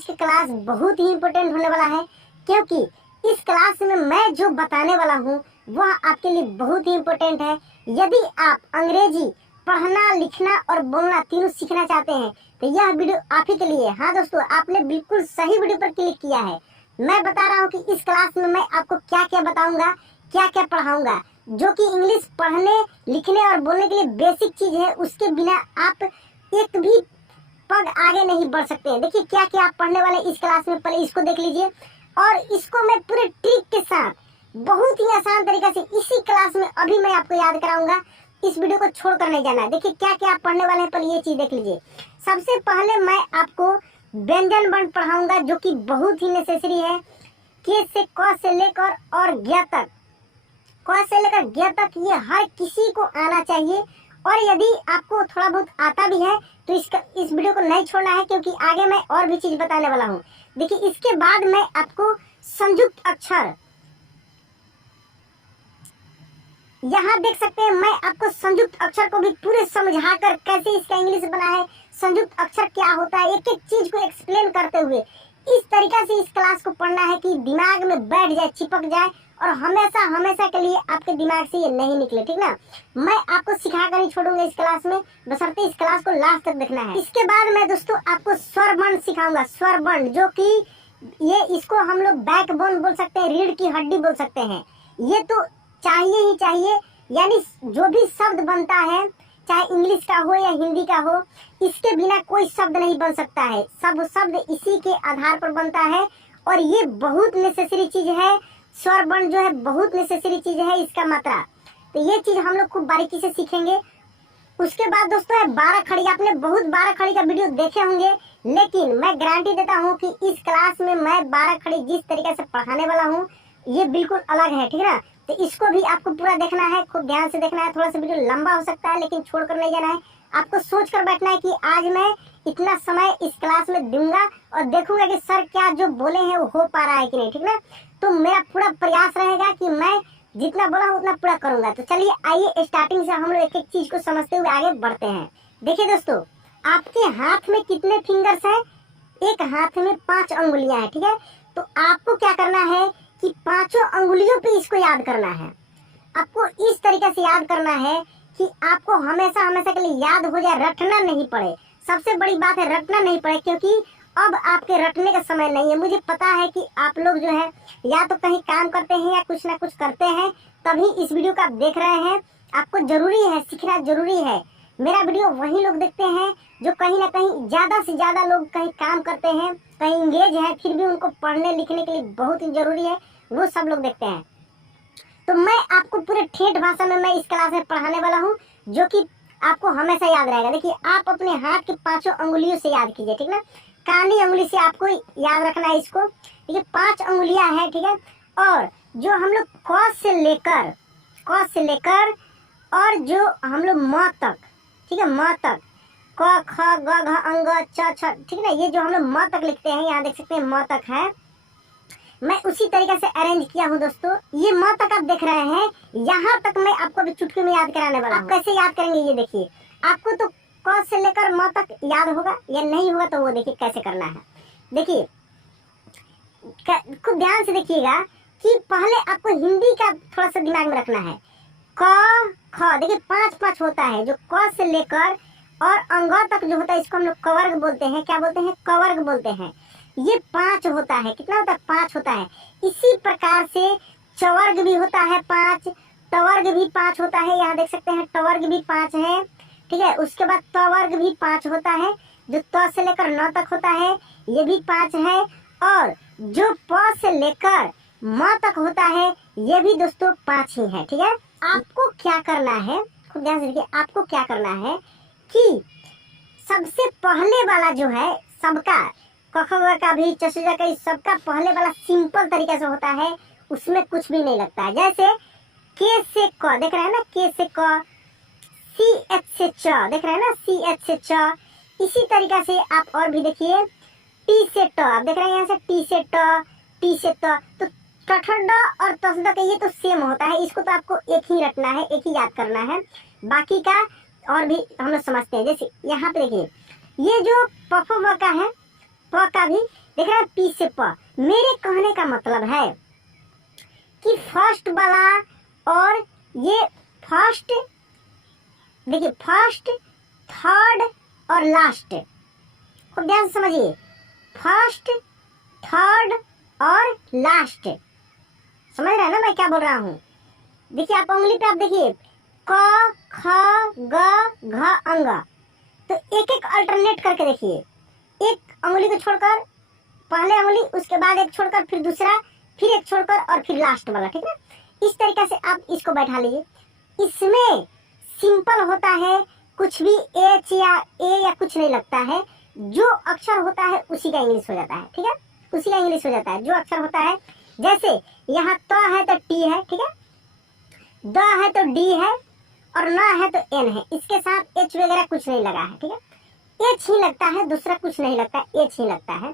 आज की क्लास बहुत ही इम्पोर्टेंट होने वाला है, क्योंकि इस क्लास में मैं जो बताने वाला हूँ वह आपके लिए बहुत ही इम्पोर्टेंट है। यदि आप अंग्रेजी पढ़ना, लिखना और बोलना तीनों सीखना चाहते हैं तो यह वीडियो आप ही के लिए है। हाँ दोस्तों, आपने बिल्कुल सही वीडियो पर क्लिक किया है। मैं बता रहा हूँ कि इस क्लास में मैं आपको क्या क्या बताऊंगा, क्या क्या पढ़ाऊंगा, जो कि इंग्लिश पढ़ने, लिखने और बोलने के लिए बेसिक चीज है। उसके बिना आप एक भी पग आगे नहीं बढ़ सकते हैं। देखिए क्या क्या आप पढ़ने वाले इस क्लास में, पहले इसको देख लीजिए और इसको मैं पूरे ट्रिक के साथ बहुत ही आसान तरीके से इसी क्लास में अभी मैं आपको याद कराऊंगा। इस वीडियो को छोड़कर नहीं जाना है। देखिए क्या क्या आप पढ़ने वाले हैं, पहले ये चीज देख लीजिए। सबसे पहले मैं आपको व्यंजन वर्ण पढ़ाऊंगा, जो कि बहुत ही नेसेसरी है। के से क से लेकर और ज्ञ तक, क से लेकर ज्ञ तक ये हर किसी को आना चाहिए। और यदि आपको थोड़ा बहुत आता भी है तो इस वीडियो को नहीं छोड़ना है, क्योंकि आगे मैं और भी चीज बताने वाला हूँ। देखिए इसके बाद मैं आपको संयुक्त अक्षर, यहाँ देख सकते हैं मैं आपको संयुक्त अक्षर को भी पूरे समझाकर कैसे इसका इंग्लिश बना है, संयुक्त अक्षर क्या होता है, एक एक चीज को एक्सप्लेन करते हुए इस तरीके से इस क्लास को पढ़ना है कि दिमाग में बैठ जाए, चिपक जाए और हमेशा हमेशा के लिए आपके दिमाग से ये नहीं निकले। ठीक ना, मैं आपको सिखा कर ही छोड़ूंगा इस क्लास में, बशर्ते इस क्लास को लास्ट तक देखना है। इसके बाद मैं दोस्तों आपको स्वर वर्ण सिखाऊंगा। स्वर वर्ण जो कि ये इसको हम लोग बैकबोन बोल सकते हैं, रीढ़ की हड्डी बोल सकते हैं। ये तो चाहिए ही चाहिए, यानी जो भी शब्द बनता है, चाहे इंग्लिश का हो या हिंदी का हो, इसके बिना कोई शब्द नहीं बन सकता है। सब शब्द इसी के आधार पर बनता है और ये बहुत नेसेसरी चीज है। स्वर वर्ण जो है बहुत नेसेसरी चीज है, इसका मात्रा। तो ये चीज हम लोग खूब बारीकी से सीखेंगे। उसके बाद दोस्तों है 12 खड़ी। आपने बहुत 12 खड़ी का वीडियो देखे होंगे, लेकिन मैं गारंटी देता हूँ कि इस क्लास में मैं 12 खड़ी जिस तरीके से पढ़ाने वाला हूँ ये बिल्कुल अलग है। ठीक है ना, तो इसको भी आपको पूरा देखना है, खूब ध्यान से देखना है। थोड़ा सा वीडियो लंबा हो सकता है, लेकिन छोड़कर नहीं जाना है। आपको सोच कर बैठना है कि आज मैं इतना समय इस क्लास में दूंगा और देखूंगा कि सर क्या जो बोले हैं वो हो पा रहा है कि नहीं। ठीक ना, तो मेरा पूरा प्रयास रहेगा कि मैं जितना बोला हूँ उतना पूरा करूंगा। तो चलिए आइए स्टार्टिंग से हम लोग एक एक चीज को समझते हुए आगे बढ़ते हैं। देखिए दोस्तों, आपके हाथ में कितने फिंगर्स हैं? एक हाथ में 5 अंगुलियां हैं। ठीक है, तो आपको क्या करना है कि 5 अंगुलियों पे इसको याद करना है। आपको इस तरीके से याद करना है कि आपको हमेशा हमेशा के लिए याद हो जाए, रटना नहीं पड़े। सबसे बड़ी बात है रटना नहीं पड़े, क्योंकि अब आपके रटने का समय नहीं है। मुझे पता है कि आप लोग जो है या तो कहीं काम करते हैं या कुछ ना कुछ करते हैं, तभी इस वीडियो को आप देख रहे हैं। आपको जरूरी है, सीखना जरूरी है। मेरा वीडियो वही लोग देखते हैं जो कहीं ना कहीं ज्यादा से ज्यादा लोग कहीं काम करते हैं, कहीं इंगेज है, फिर भी उनको पढ़ने लिखने के लिए बहुत ही जरूरी है, वो सब लोग देखते हैं। तो मैं आपको पूरे ठेठ भाषा में मैं इस क्लास में पढ़ाने वाला हूँ, जो कि आपको हमेशा याद रहेगा। देखिए आप अपने हाथ के 5 अंगुलियों से याद कीजिए। ठीक ना, कानी अंगुली से आपको याद रखना है इसको। देखिए 5 अंगुलियां हैं। ठीक है, और जो हम लोग क से लेकर और जो हम लोग म तक, ठीक है, म तक, क ख ग घ अंग च छ, ठीक है ना, ये जो हम लोग म तक लिखते हैं, यहाँ देख सकते हैं म तक है। मैं उसी तरीके से अरेंज किया हूँ दोस्तों। ये म तक आप देख रहे हैं, यहाँ तक मैं आपको अभी चुटकी में याद कराने वाला हूँ। कैसे याद करेंगे ये देखिए। आपको तो क से लेकर म तक याद होगा या नहीं होगा, तो वो देखिए कैसे करना है। देखिए खूब ध्यान से देखिएगा कि पहले आपको हिंदी का थोड़ा सा दिमाग में रखना है। क ख, देखिए 5 होता है। जो क से लेकर और अंग तक जो होता है इसको हम लोग कवर्ग बोलते हैं। क्या बोलते हैं? कवर्ग बोलते हैं। ये 5 होता है। कितना होता है? 5 होता है। इसी प्रकार से चवर्ग भी होता है 5, टवर्ग भी 5 होता है। यहाँ देख सकते हैं टवर्ग भी 5 है। ठीक है, उसके बाद तवर्ग भी 5 होता है। जो त से लेकर न तक होता है ये भी 5 है। और जो प से लेकर म तक होता है ये भी दोस्तों 5 ही है। ठीक है, आपको क्या करना है, खुद ध्यान से देखिए। आपको क्या करना है कि सबसे पहले वाला जो है सबका, क ख ग का भी, च से ज का, सबका पहले वाला सिंपल तरीके से होता है, उसमें कुछ भी नहीं लगता है। जैसे के से क, देख रहे हैं ना, के से क, सी एच से च, देख रहे हैं ना, सी एच से च। इसी तरीके से आप और भी देखिए, टी से ट, आप देख रहे हैं यहाँ से टी से ट, टी से त। तो टठड और तसद का ये तो सेम होता है, इसको तो आपको एक ही रटना है, एक ही याद करना है। बाकी का और भी हम लोग समझते हैं। जैसे यहाँ पे देखिए, ये जो पफ व का है, प का भी देख रहे हैं पी से प। मेरे कहने का मतलब है कि फर्स्ट वाला और ये फर्स्ट, देखिए फर्स्ट, थर्ड और लास्ट, खूब ध्यान से समझिए, फर्स्ट, थर्ड और लास्ट। समझ रहे हैं ना मैं क्या बोल रहा हूँ? देखिए आप उंगली पे आप देखिए क, ख, ग, घ, अंग, तो एक एक अल्टरनेट करके देखिए, एक उंगली को छोड़कर पहले उंगली, उसके बाद एक छोड़कर फिर दूसरा, फिर एक छोड़कर और फिर लास्ट वाला, ठीक है? इस तरीके से आप इसको बैठा लीजिए। इसमें सिंपल होता है, कुछ भी एच या ए या कुछ नहीं लगता है, जो अक्षर होता है उसी का इंग्लिश हो जाता है, ठीक है? उसी का इंग्लिश हो जाता है जो अक्षर होता है। जैसे यहाँ त है तो टी है, ठीक है, द है तो डी है, और न है तो एन है। इसके साथ एच वगैरह कुछ नहीं लगा है, ठीक है? एच ही लगता है, दूसरा कुछ नहीं लगता, एच ही लगता है।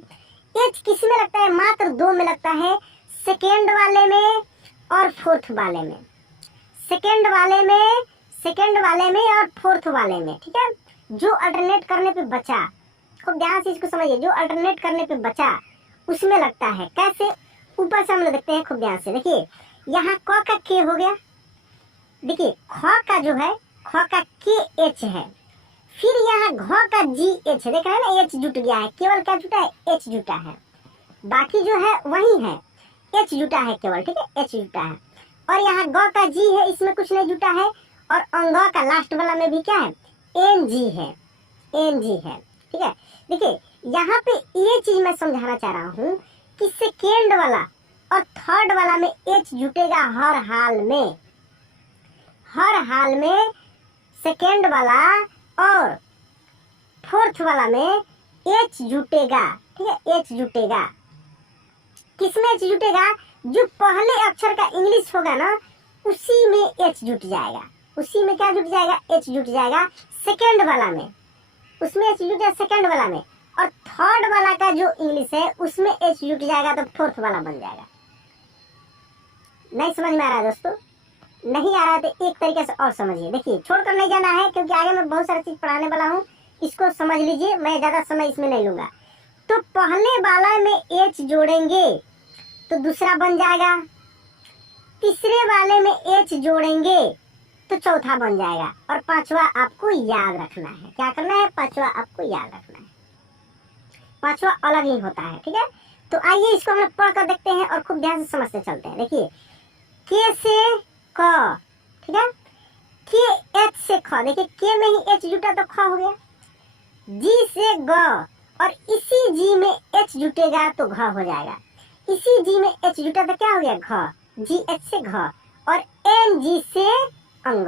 एच किस में लगता है? मात्र दो में लगता है, सेकेंड वाले में और फोर्थ वाले में। सेकेंड वाले में और फोर्थ वाले में, ठीक है? जो अल्टरनेट करने पे बचा, खूब ध्यान से इसको समझिए, जो अल्टरनेट करने पे बचा उसमें लगता है। कैसे? ऊपर से हम लोग देखते हैं, खूब ध्यान से देखिए। यहाँ क का के हो गया, देखिए ख का जो है, ख का के एच है, फिर यहाँ घ का जी एच है, देख रहे हैं ना, एच जुट गया है, केवल क्या जुटा है? एच जुटा है, बाकी जो है वही है, एच जुटा है केवल, ठीक है? एच जुटा है। और यहाँ ग का जी है, इसमें कुछ नहीं जुटा है, और अंग का लास्ट वाला में भी क्या है? एन जी है, एन जी है, ठीक है? देखिए यहाँ पे ये चीज मैं समझाना चाह रहा हूँ कि सेकेंड वाला और थर्ड वाला में एच जुटेगा हर हाल में, हर हाल में सेकेंड वाला और फोर्थ वाला में एच जुटेगा, ठीक है? एच जुटेगा। किसमें एच जुटेगा? जो पहले अक्षर का इंग्लिश होगा ना, उसी में एच जुट जाएगा। उसी में क्या जुट जाएगा? एच जुट जाएगा सेकेंड वाला में, उसमें एच जुट जाएगा सेकेंड वाला में, और थर्ड वाला का जो इंग्लिश है उसमें एच जुट जाएगा तो फोर्थ वाला बन जाएगा। नहीं समझ में आ रहा है दोस्तों? नहीं आ रहा है तो एक तरीके से और समझिए। देखिए छोड़कर नहीं जाना है, क्योंकि आगे मैं बहुत सारी चीज पढ़ाने वाला हूँ, इसको समझ लीजिए, मैं ज्यादा समय इसमें नहीं लूंगा। तो पहले वाला में एच जोड़ेंगे तो दूसरा बन जाएगा, तीसरे वाले में एच जोड़ेंगे तो चौथा बन जाएगा, और पांचवा आपको याद रखना है। क्या करना है? पांचवा आपको याद रखना है, पांचवा अलग ही होता है, ठीक है? तो आइए इसको हम लोग पढ़ कर देखते हैं और खूब ध्यान से समझते चलते हैं। देखिए के से क, ठीक है, के एच से ख, देखिए के में ही एच जुटा तो ख हो गया, जी से ग, और इसी जी में एच जुटेगा तो घ हो जाएगा, इसी जी में एच जुटा तो क्या हो गया? घ, जी एच से घ, और एन जी से अंग।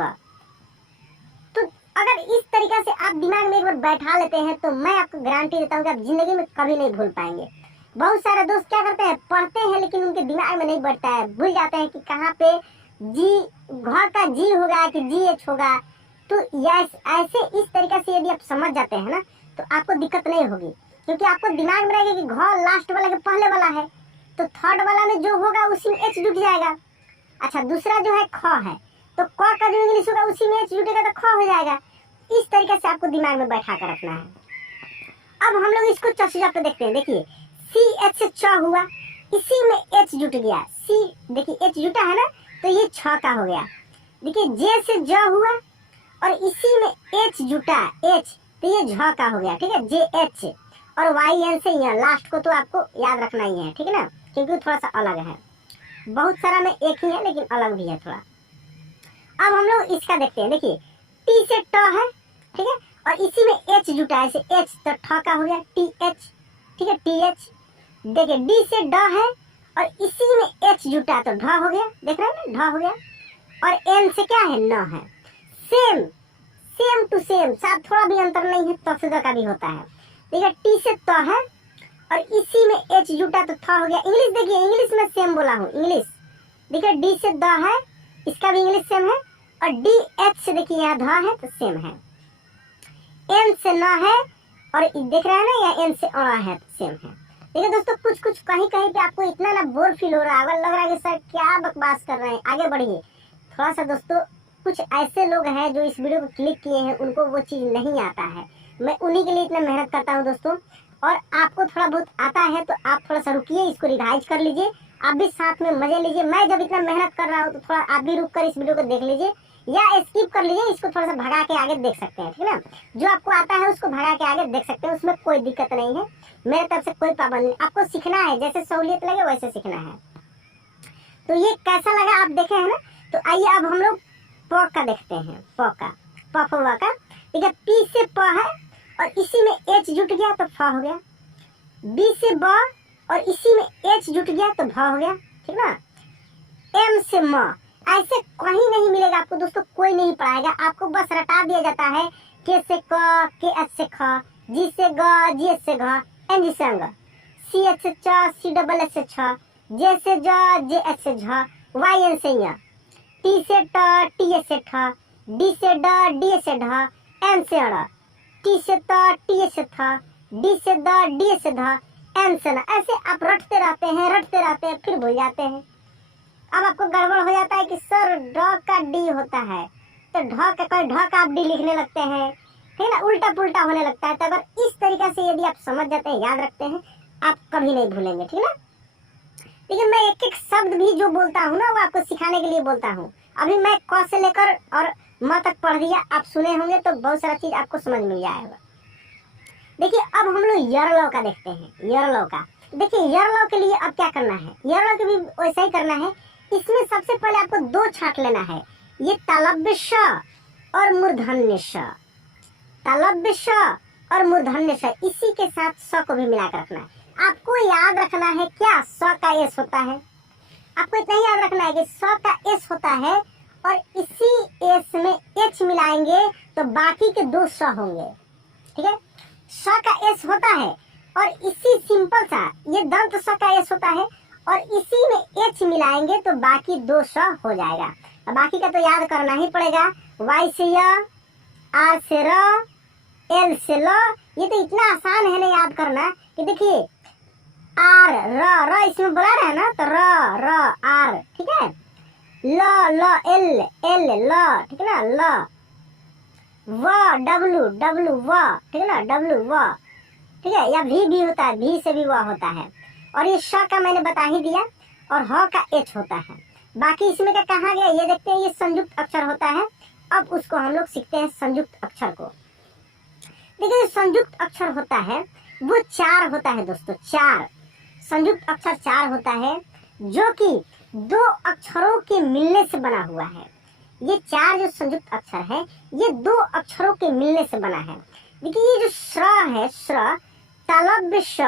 तो अगर इस तरीके से आप दिमाग में एक बार बैठा लेते हैं तो मैं आपको गारंटी देता हूँ कि आप जिंदगी में कभी नहीं भूल पाएंगे। बहुत सारे दोस्त क्या करते हैं, पढ़ते हैं लेकिन उनके दिमाग में नहीं बैठता है, भूल जाते हैं कि कहाँ पे जी, घ का जी होगा कि जी एच होगा। तो ऐसे इस तरीके से यदि आप समझ जाते हैं ना, तो आपको दिक्कत नहीं होगी, क्योंकि आपको दिमाग में रहेगा कि घ लास्ट वाला के पहले वाला है, तो थर्ड वाला में जो होगा उसी में एच जुट जाएगा। अच्छा दूसरा जो है ख है, तो क का जो इंग्लिश होगा उसी में एच जुटेगा तो ख हो जाएगा। इस तरीके से आपको दिमाग में बैठा कर रखना है। अब हम लोग इसको चौसीजा पे देखते हैं। देखिए सी एच से च हुआ, इसी में एच जुट गया, सी देखिए एच जुटा है ना, तो ये छ का हो गया। देखिए जे से ज हुआ और इसी में एच जुटा, एच, तो ये झ का हो गया, ठीक है, जे एच, और वाई एन से यहाँ लास्ट को तो आपको याद रखना ही है, ठीक है ना, क्योंकि थोड़ा सा अलग है, बहुत सारा में एक ही है लेकिन अलग भी है थोड़ा। अब हम लोग इसका देखते हैं। देखिए टी से ट है, ठीक है, और इसी में एच जुटा है, एच, तो ठ का हो गया टी एच, ठीक है, टी एच। देखिए डी से ड है और इसी में एच जुटा तो ढ हो गया, देख रहे हैं ना, ढ हो गया, और एन से क्या है? न है। सेम, सेम टू सेम, साथ थोड़ा भी अंतर नहीं है, तफसीदा का भी होता है। देखिए टी से त है और इसी में एच जुटा तो थ हो गया। इंग्लिश देखिए, इंग्लिश में सेम बोला हूँ, इंग्लिश। देखिए डी से द है, इसका भी इंग्लिश सेम है, और डी एच से देखिए यहाँ ध है तो सेम है। एन से न है और देख रहे हैं ना, यहाँ एन से अ है तो सेम है। देखिए दोस्तों कुछ कुछ कहीं कहीं पे आपको इतना ना बोर फील हो रहा है, अगर लग रहा है कि सर क्या बकवास कर रहे हैं, आगे बढ़िए थोड़ा सा। दोस्तों कुछ ऐसे लोग हैं जो इस वीडियो को क्लिक किए हैं, उनको वो चीज़ नहीं आता है, मैं उन्हीं के लिए इतना मेहनत करता हूँ दोस्तों। और आपको थोड़ा बहुत आता है तो आप थोड़ा सा रुकिए, इसको रिवाइज कर लीजिए, आप भी साथ में मजे लीजिए। मैं जब इतना मेहनत कर रहा हूँ तो थोड़ा आप भी रुक कर इस वीडियो को देख लीजिए या स्किप कर लीजिए, इसको थोड़ा सा भगा के आगे देख सकते हैं, ठीक है ना। जो आपको आता है उसको भगा के आगे देख सकते हैं, उसमें कोई दिक्कत नहीं है, मेरे तरफ से कोई पाबंदी नहीं। आपको सीखना है, जैसे सहूलियत लगे वैसे सीखना है। तो ये कैसा लगा आप देखे है ना। तो आइए अब हम लोग प का देखते हैं, प का, प का, ठीक है। पी से प है और इसी में एच जुट गया तो फ हो गया। बी से ब और इसी में एच जुट गया तो भ हो गया, ठीक ना। एम से म, ऐसे कहीं नहीं मिलेगा आपको दोस्तों, कोई नहीं पढ़ाएगा आपको, बस रटा दिया जाता है। के से क, के एच से ख, जी से ग, जी एच से घ, एन जी से अंग, सी एच से च, सी डबल एच से छ, जे से ज, जे एच से झ, वाई एन से य, टी से ट, टी एच से ठ, डी से ड, डी एच से ढ, एन से अड़, टी से त, टी एच से थ, डी से द, डी एच से ध, एन से न। ऐसे आप रटते रहते हैं फिर भूल जाते हैं। अब आपको गड़बड़ हो जाता है कि सर ड का डी होता है, तो ढ का आप डी लिखने लगते हैं, ठीक है ना, उल्टा पुल्टा होने लगता है। तो अगर इस तरीके से यदि आप समझ जाते हैं, याद रखते हैं, आप कभी नहीं भूलेंगे, ठीक है ना। लेकिन मैं एक एक शब्द भी जो बोलता हूँ ना वो आपको सिखाने के लिए बोलता हूँ। अभी मैं क से लेकर और म तक पढ़ दिया, आप सुने होंगे तो बहुत सारा चीज आपको समझ में आएगा। देखिए अब हम लोग यरलव का देखते हैं, यरलव का। देखिए यरलव के लिए अब क्या करना है, यरलव के भी वैसा ही करना है। इसमें सबसे पहले आपको दो छांट लेना है, ये तालव्य श और मूर्धन्य श, तालव्य श और मूर्धन्य श, इसी के साथ स को भी मिलाकर रखना है। आपको याद रखना है क्या, स का एस होता है, आपको इतना ही याद रखना है कि स का एस होता है और इसी एस में एच मिलाएंगे तो बाकी के दो स होंगे, ठीक है। स का एस होता है और इसी सिंपल सा ये दंत स का एस होता है और इसी में एच मिलाएंगे तो बाकी दो स हो जाएगा। अब बाकी का तो याद करना ही पड़ेगा, वाई से य, आर से र, एल से ल। ये तो इतना आसान है ना याद करना कि देखिए आर र इसमें बुला रहा है ना, तो र आर, ठीक है, ल एल एल ल, ठीक है ना, ल, व डब्लू व, ठीक है ना, डब्लू व, ठीक है, या भी होता है, भी से भी व होता है। और ये श का मैंने बता ही दिया और ह का एच होता है। बाकी इसमें क्या कहा गया ये देखते हैं, ये संयुक्त अक्षर होता है। अब उसको हम लोग सीखते हैं संयुक्त अक्षर को। देखिए संयुक्त अक्षर होता है वो चार होता है दोस्तों, चार संयुक्त अक्षर चार होता है जो कि दो अक्षरों के मिलने से बना हुआ है। ये चार जो संयुक्त अक्षर है ये दो अक्षरों के मिलने से बना है। देखिए ये जो श्र है, श्र तालव्य श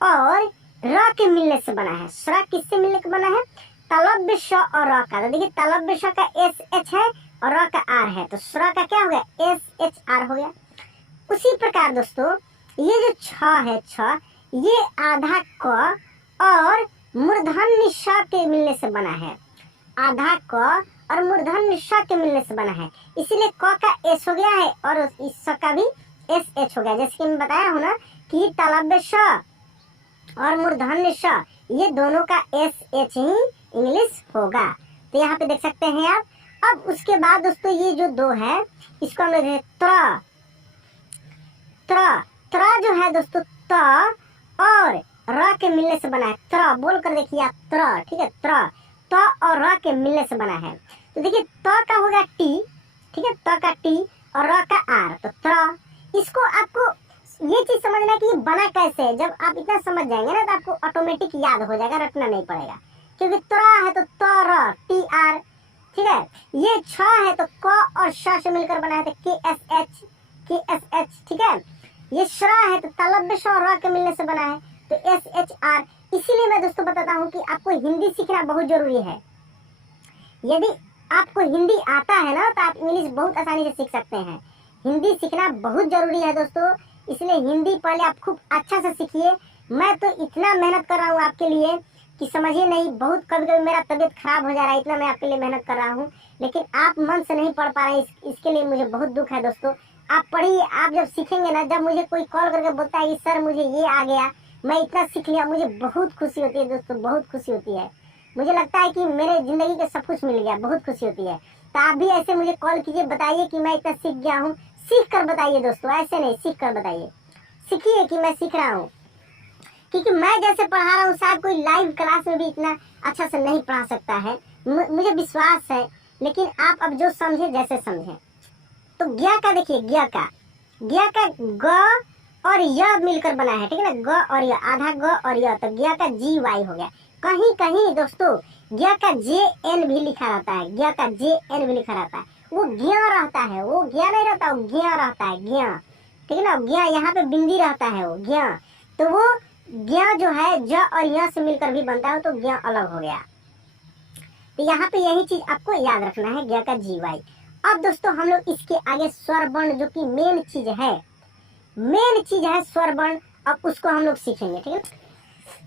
और र के मिलने से बना है। श्र किससे मिलने के बना है, तालव्य श और र का। तो देखिए तालव्य श का एस एच है और र का आर है, तो श्र का क्या हो गया, एस एच आर हो गया। उसी प्रकार दोस्तों ये जो छ है, छ ये आधा क और मूर्धन्य श के मिलने से बना है, आधा क और मूर्धन्य श के मिलने से बना है, इसीलिए क का एस हो गया है और इस श का भी एस एच हो गया। जैसे कि मैं बताया हूं ना कि तालव्य श और मूर्धन्य श ये दोनों का एस एच ही इंग्लिश होगा। तो यहाँ पे देख सकते हैं आप। अब उसके बाद दोस्तों ये जो दो है इसको हम लोग त्र, त्र, त्र जो है दोस्तों त और र के मिलने से बना है। त्र बोल कर देखिए आप, त्र, ठीक है, त्र, त और र के मिलने से बना है। तो देखिए त का होगा टी, ठीक है, त का टी और र का आर, तो त्र। इसको आपको ये चीज समझना है कि ये बना कैसे है। जब आप इतना समझ जाएंगे ना तो आपको ऑटोमेटिक याद हो जाएगा, रटना नहीं पड़ेगा। क्योंकि त्र है तो त र टी आर, ठीक है। ये छ है तो क और श से मिलकर बना है तो के एस एच, ठीक है। ये श्र है तो तालव्य श और र के मिलने से बना है तो एस एच आर। इसीलिए मैं दोस्तों बताता हूँ कि आपको हिंदी सीखना बहुत जरूरी है। यदि आपको हिंदी आता है ना तो आप इंग्लिश बहुत आसानी से सीख सकते हैं। हिंदी सीखना बहुत जरूरी है दोस्तों, इसलिए हिंदी पहले आप खूब अच्छा से सीखिए। मैं तो इतना मेहनत कर रहा हूँ आपके लिए कि समझिए नहीं, बहुत कभी कभी मेरा तबीयत खराब हो जा रहा है, इतना मैं आपके लिए मेहनत कर रहा हूँ, लेकिन आप मन से नहीं पढ़ पा रहे हैं। इसके लिए मुझे बहुत दुख है दोस्तों। आप पढ़िए, आप जब सीखेंगे ना, जब मुझे कोई कॉल करके बोलता है कि सर मुझे ये आ गया, मैं इतना सीख लिया, मुझे बहुत खुशी होती है दोस्तों, बहुत खुशी होती है। मुझे लगता है कि मेरे जिंदगी का सब कुछ मिल गया, बहुत खुशी होती है। तो आप भी ऐसे मुझे कॉल कीजिए, बताइए कि मैं इतना सीख गया हूँ। सीख कर बताइए दोस्तों, ऐसे नहीं, सीख कर बताइए। सीखिए कि मैं सीख रहा हूँ, क्योंकि मैं जैसे पढ़ा रहा हूँ शायद कोई लाइव क्लास में भी इतना अच्छा से नहीं पढ़ा सकता है, मुझे विश्वास है। लेकिन आप अब जो समझे जैसे समझे। तो ज्ञ का देखिए, ज्ञ का ग और य मिलकर बना है, ठीक है ना, ग और य, आधा ग और य, तो ज्ञ का जी वाई हो गया। कहीं कहीं दोस्तों ज्ञ का जे एन भी लिखा रहता है, ज्ञ का जे एन भी लिखा रहता है, वो ज्ञ रहता है, वो ज्ञ नहीं रहता, वो ज्ञ रहता है, ज्ञ, ठीक है ना, ज्ञ यहाँ पे बिंदी रहता है, वो ज्ञ। तो वो ज्ञ जो है ज और य से मिलकर भी बनता है, तो ज्ञ अलग हो गया। तो यहाँ पे यही चीज आपको याद रखना है, ज्ञ का जी वाई। अब दोस्तों हम लोग इसके आगे स्वर वर्ण जो कि मेन चीज है स्वर वर्ण, अब उसको हम लोग सीखेंगे, ठीक है।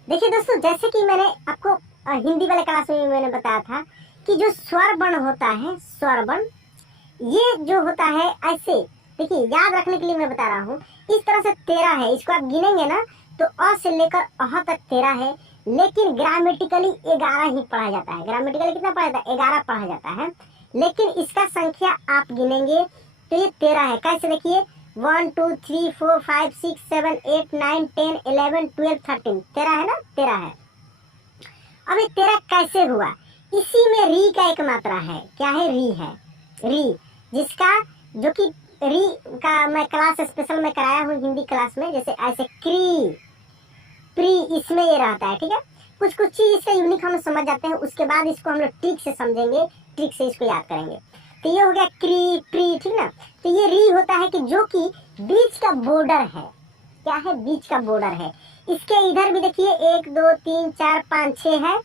देखिए दोस्तों, जैसे कि मैंने आपको हिंदी वाले क्लास में भी मैंने बताया था कि जो स्वर वर्ण होता है, स्वर वर्ण ये जो होता है ऐसे, देखिए याद रखने के लिए मैं बता रहा हूँ, इस तरह से 13 है, इसको आप गिनेंगे ना तो अ से लेकर अह तक 13 है, लेकिन ग्रामेटिकली 11 ही पढ़ा जाता है। ग्रामेटिकली कितना पढ़ा जाता है? 11 पढ़ा जाता है, लेकिन इसका संख्या आप गिनेंगे तो ये 13 है। कैसे? देखिए 1 2 3 4 5 6 7 8 9 10 11 12 13, 13 है ना, 13 है। अब ये 13 कैसे हुआ? इसी में री का एक मात्रा है। क्या है? री है, री, जिसका जो कि री का मैं क्लास स्पेशल में कराया हूँ हिंदी क्लास में, जैसे ऐसे क्री प्री, इसमें ये रहता है, ठीक है। कुछ कुछ चीज इसका यूनिक हम समझ जाते हैं, उसके बाद इसको हम लोग ट्रिक से समझेंगे, ट्रिक से इसको याद करेंगे। तो ये हो गया क्री प्री, ठीक ना। तो ये री होता है कि जो कि बीच का बॉर्डर है। क्या है? बीच का बॉर्डर है। इसके इधर भी देखिए 1 2 3 4 5 6 है,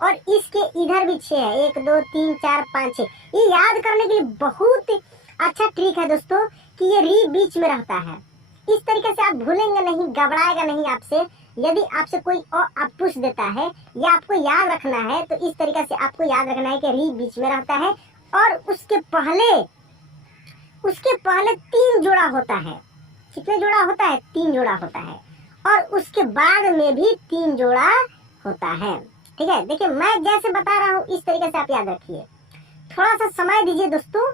और इसके इधर भी 6 है, 1 2 3 4 5 6। ये याद करने के लिए बहुत अच्छा ट्रिक है दोस्तों कि ये री बीच में रहता है। इस तरीके से आप भूलेंगे नहीं, घबराएगा नहीं आपसे। यदि आपसे कोई आप पूछ देता है या आपको याद रखना है, तो इस तरीके से आपको याद रखना है कि री बीच में रहता है, और उसके पहले 3 जोड़ा होता है। कितने जोड़ा होता है? 3 जोड़ा होता है, और उसके बाद में भी 3 जोड़ा होता है, ठीक है। देखिए मैं जैसे बता रहा हूँ इस तरीके से आप याद रखिए। थोड़ा सा समय दीजिए दोस्तों,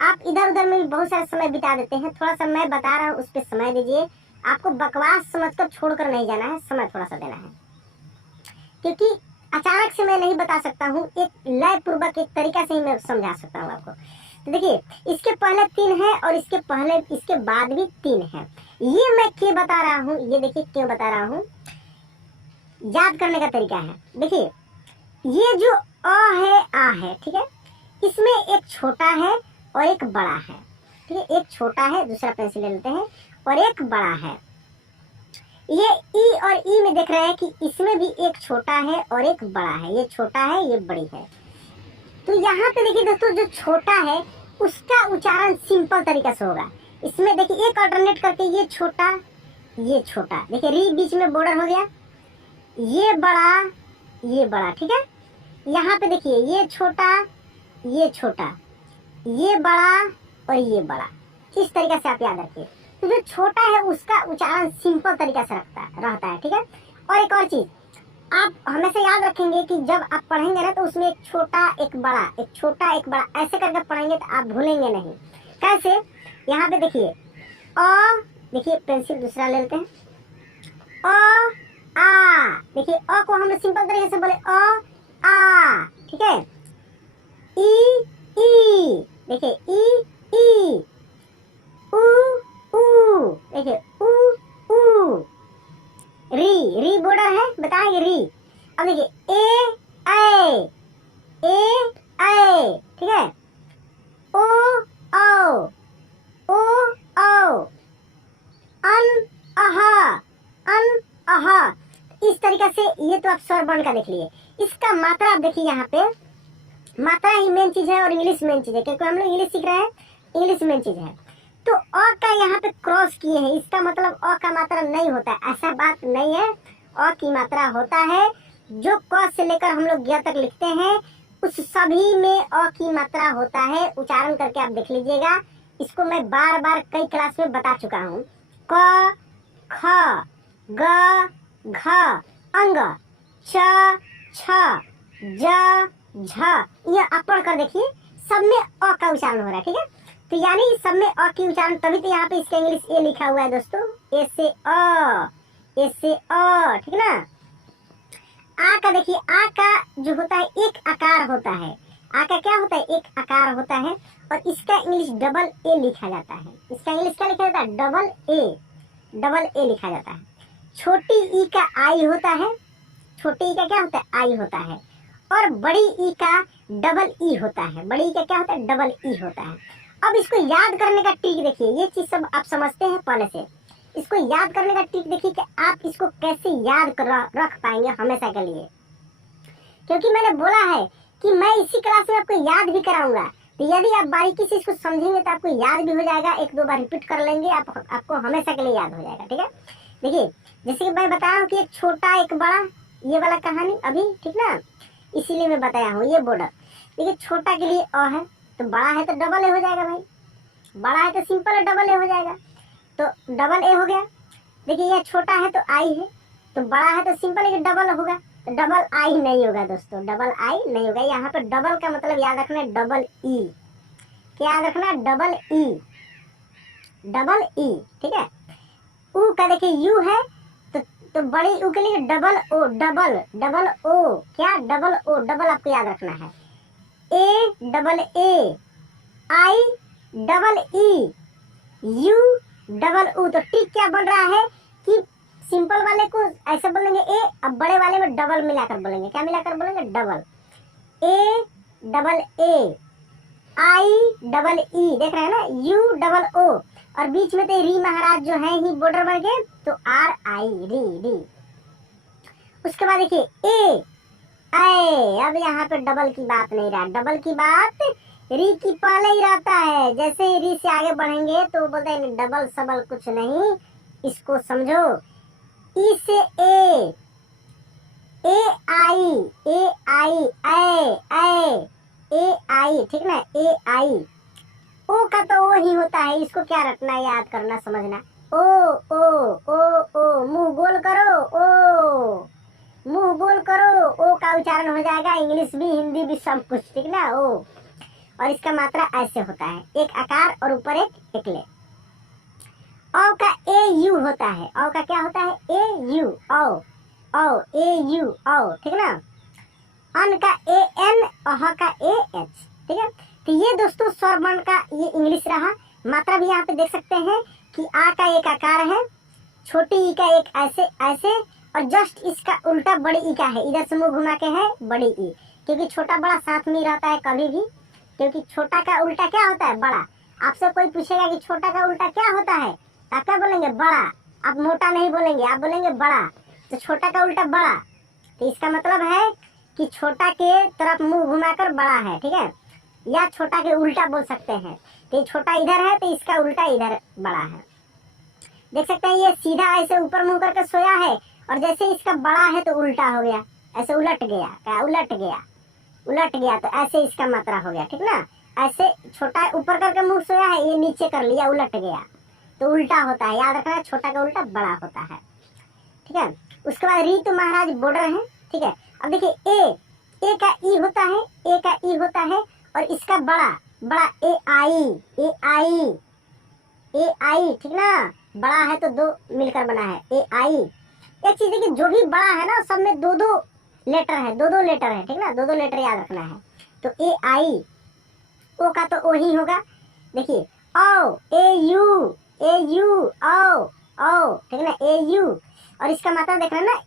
आप इधर उधर में भी बहुत सारा समय बिता देते हैं, थोड़ा सा मैं बता रहा हूँ उस पर समय दीजिए। आपको बकवास समझकर छोड़कर नहीं जाना है, समय थोड़ा सा देना है, क्योंकि अचानक से मैं नहीं बता सकता हूँ, एक लय पूर्वक एक तरीका से ही मैं समझा सकता हूँ आपको। तो देखिए इसके पहले 3 है, और इसके बाद भी 3 है। ये मैं क्यों बता रहा हूँ, ये देखिए क्यों बता रहा हूँ, याद करने का तरीका है। देखिए ये जो अ है, आ है, ठीक है, इसमें एक छोटा है और एक बड़ा है, ठीक है। एक छोटा है, दूसरा पेंसिल ले लेते हैं, और एक बड़ा है। ये ई और ई में देख रहे हैं कि इसमें भी एक छोटा है और एक बड़ा है। ये छोटा है, ये बड़ी है। तो यहाँ पे देखिए दोस्तों, जो छोटा है उसका उच्चारण सिंपल तरीका से होगा। इसमें देखिए एक अल्टरनेट करके ये छोटा, ये छोटा, देखिए री बीच में बॉर्डर हो गया, ये बड़ा, ये बड़ा, ठीक है। यहाँ पे देखिए ये छोटा, ये छोटा, ये बड़ा और ये बड़ा। इस तरीके से आप याद रखिए। तो जो छोटा है उसका उच्चारण सिंपल तरीका से रहता है, ठीक है। और एक और चीज आप हमेशा याद रखेंगे कि जब आप पढ़ेंगे ना, तो उसमें एक छोटा एक बड़ा, एक छोटा एक बड़ा, ऐसे करके पढ़ेंगे तो आप भूलेंगे नहीं। कैसे? यहाँ पे देखिए अ, देखिए पेंसिल दूसरा ले लेते हैं, अ आ, देखिए अ को हम सिंपल तरीके से बोले अ आ, ठीक है। ई, देखिए ई, उ ऊ, देखिए ऊ, री बॉर्डर है, बताएंगे री। अब देखिए ए ऐ, ठीक है। ओ औ, अन अहा। इस तरीके से ये तो आप स्वर वर्ण का देख लिए। इसका मात्रा आप देखिए, यहाँ पे मात्रा ही मेन चीज है और इंग्लिश मेन चीज है, क्योंकि हम लोग इंग्लिश सीख रहे हैं, इंग्लिश मेन चीज है। तो अ का यहाँ पे क्रॉस किए हैं, इसका मतलब अ का मात्रा नहीं होता है, ऐसा बात नहीं है। अ की मात्रा होता है, जो क से लेकर हम लोग ज्ञ तक लिखते हैं उस सभी में अ की मात्रा होता है। उच्चारण करके आप देख लीजिएगा, इसको मैं बार बार कई क्लास में बता चुका हूँ। क ख ग घ अंग, च छ ज झ, ये आप पढ़ कर देखिए, सब में अ का उच्चारण हो रहा है, ठीक है। तो यानी सब में अ की उच्चारण, तभी तो यहाँ पे इसका इंग्लिश ए लिखा हुआ है दोस्तों, ए से अ, ए से अ, ठीक ना। आ का देखिए, आ का जो होता है एक आकार होता है, आ का क्या होता है, एक आकार होता है, और इसका इंग्लिश डबल ए लिखा जाता है। इसका इंग्लिश क्या लिखा जाता है, डबल ए, डबल ए लिखा जाता है। छोटी ई का आई होता है, छोटी ई का क्या होता है, आई होता है, और बड़ी ई का डबल ई होता है, बड़ी ई का क्या होता है, डबल ई होता है। अब इसको याद करने का ट्रिक देखिए, ये चीज सब आप समझते हैं पहले से, इसको याद करने का ट्रिक देखिए कि आप इसको कैसे याद कर रख पाएंगे हमेशा के लिए, क्योंकि मैंने बोला है कि मैं इसी क्लास में आपको याद भी कराऊंगा। तो यदि आप बारीकी से इसको समझेंगे तो आपको याद भी हो जाएगा, एक दो बार रिपीट कर लेंगे, आपको हमेशा के लिए याद हो जाएगा, ठीक है। देखिए जैसे कि मैं बताया हूँ कि एक छोटा एक बड़ा, ये वाला कहानी अभी, ठीक ना, इसीलिए मैं बताया हूँ ये बॉर्डर। देखिए छोटा के लिए अ है, तो बड़ा है तो डबल ए हो जाएगा भाई, बड़ा है तो सिंपल है डबल ए हो जाएगा, तो डबल ए हो गया। देखिए यह छोटा है तो आई है, तो बड़ा है तो सिंपल है डबल होगा, तो डबल आई नहीं होगा दोस्तों, डबल आई नहीं होगा। यहाँ पर डबल का मतलब याद रखना है डबल ई, क्या याद रखना है, डबल ई, डबल ई, ठीक है। ऊ का देखिए यू है, तो बड़ी ऊ के लिए double O, double double O, क्या डबल ओ, डबल आपको याद रखना है। A double A, I double E, U double O. तो ट्रिक क्या बन रहा है कि सिंपल वाले को ऐसे बोलेंगे ए, अब बड़े वाले में डबल मिलाकर बोलेंगे, क्या मिलाकर बोलेंगे, double, A double A, I double ई, देख रहे हैं ना, यू डबल ओ, और बीच में तो री महाराज जो है ही बॉर्डर बन गए, तो आर आई, री री। उसके बाद देखिए ए आई, अब यहाँ पे डबल की बात नहीं रहा, डबल की बात री की पहले ही रहता है, जैसे ही री से आगे बढ़ेंगे तो बोलते हैं डबल सबल कुछ नहीं, इसको समझो। ई से ए, ए आई, ए आई, ए आई, ठीक ना, ए आई। ओ का तो ओ ही होता है, इसको क्या रखना, याद करना, समझना। ओ ओ ओ ओ, मुंह गोल करो, ओ मुंह गोल करो, ओ का उच्चारण हो जाएगा, इंग्लिश भी हिंदी भी सब कुछ, ठीक ना, ओ। और इसका मात्रा ऐसे होता है, एक आकार और ऊपर एक एकले। औ का ए यू होता है, औ का क्या होता है, ए यू, औ, औ, ए यू, औ, ठीक ना। अन का ए एन, अह का ए एच, ठीक है। तो ये दोस्तों स्वर वर्ण का ये इंग्लिश रहा। मात्रा भी यहाँ पे देख सकते हैं कि आ का एक आकार है, छोटी ई का एक ऐसे ऐसे, और जस्ट इसका उल्टा बड़ी ई का है, इधर से मुंह घुमा के है बड़ी ई, क्योंकि छोटा बड़ा साथ में रहता है कभी भी, क्योंकि छोटा का उल्टा क्या होता है, बड़ा। आपसे कोई पूछेगा कि छोटा का उल्टा क्या होता है, आप क्या बोलेंगे, बड़ा। आप मोटा नहीं बोलेंगे, आप बोलेंगे बड़ा, तो छोटा का उल्टा बड़ा, तो इसका मतलब है कि छोटा के तरफ मुंह घुमाकर बड़ा है, ठीक है, या छोटा के उल्टा बोल सकते हैं। तो छोटा इधर है तो इसका उल्टा इधर बड़ा है, देख सकते हैं। ये सीधा ऐसे ऊपर मुंह करके सोया है, और जैसे इसका बड़ा है तो उल्टा हो गया, ऐसे उलट गया, क्या उलट गया, उलट गया, तो ऐसे इसका मात्रा हो गया, ठीक ना। ऐसे छोटा ऊपर करके मुंह सोया है, ये नीचे कर लिया, उलट गया, तो उल्टा होता है, याद रखना, छोटा का उल्टा बड़ा होता है, ठीक है। उसके बाद री तो महाराज बॉर्डर है, ठीक है। अब देखिए ए का ई होता है, ए का ई होता है, और इसका बड़ा बड़ा ए आई, ए आई, ए आई, ठीक ना, बड़ा है तो दो मिलकर बना है, ए आई। एक चीज देखिए, जो भी बड़ा है ना सब में दो दो लेटर है, दो दो लेटर है, ठीक ना, दो दो लेटर याद रखना है। तो ए आई, ओ का तो ओ ही होगा। देखिए ओ, ए यू, ओ, ठीक ना, ए यू। और इसका मात्रा देख रहे हैं ना,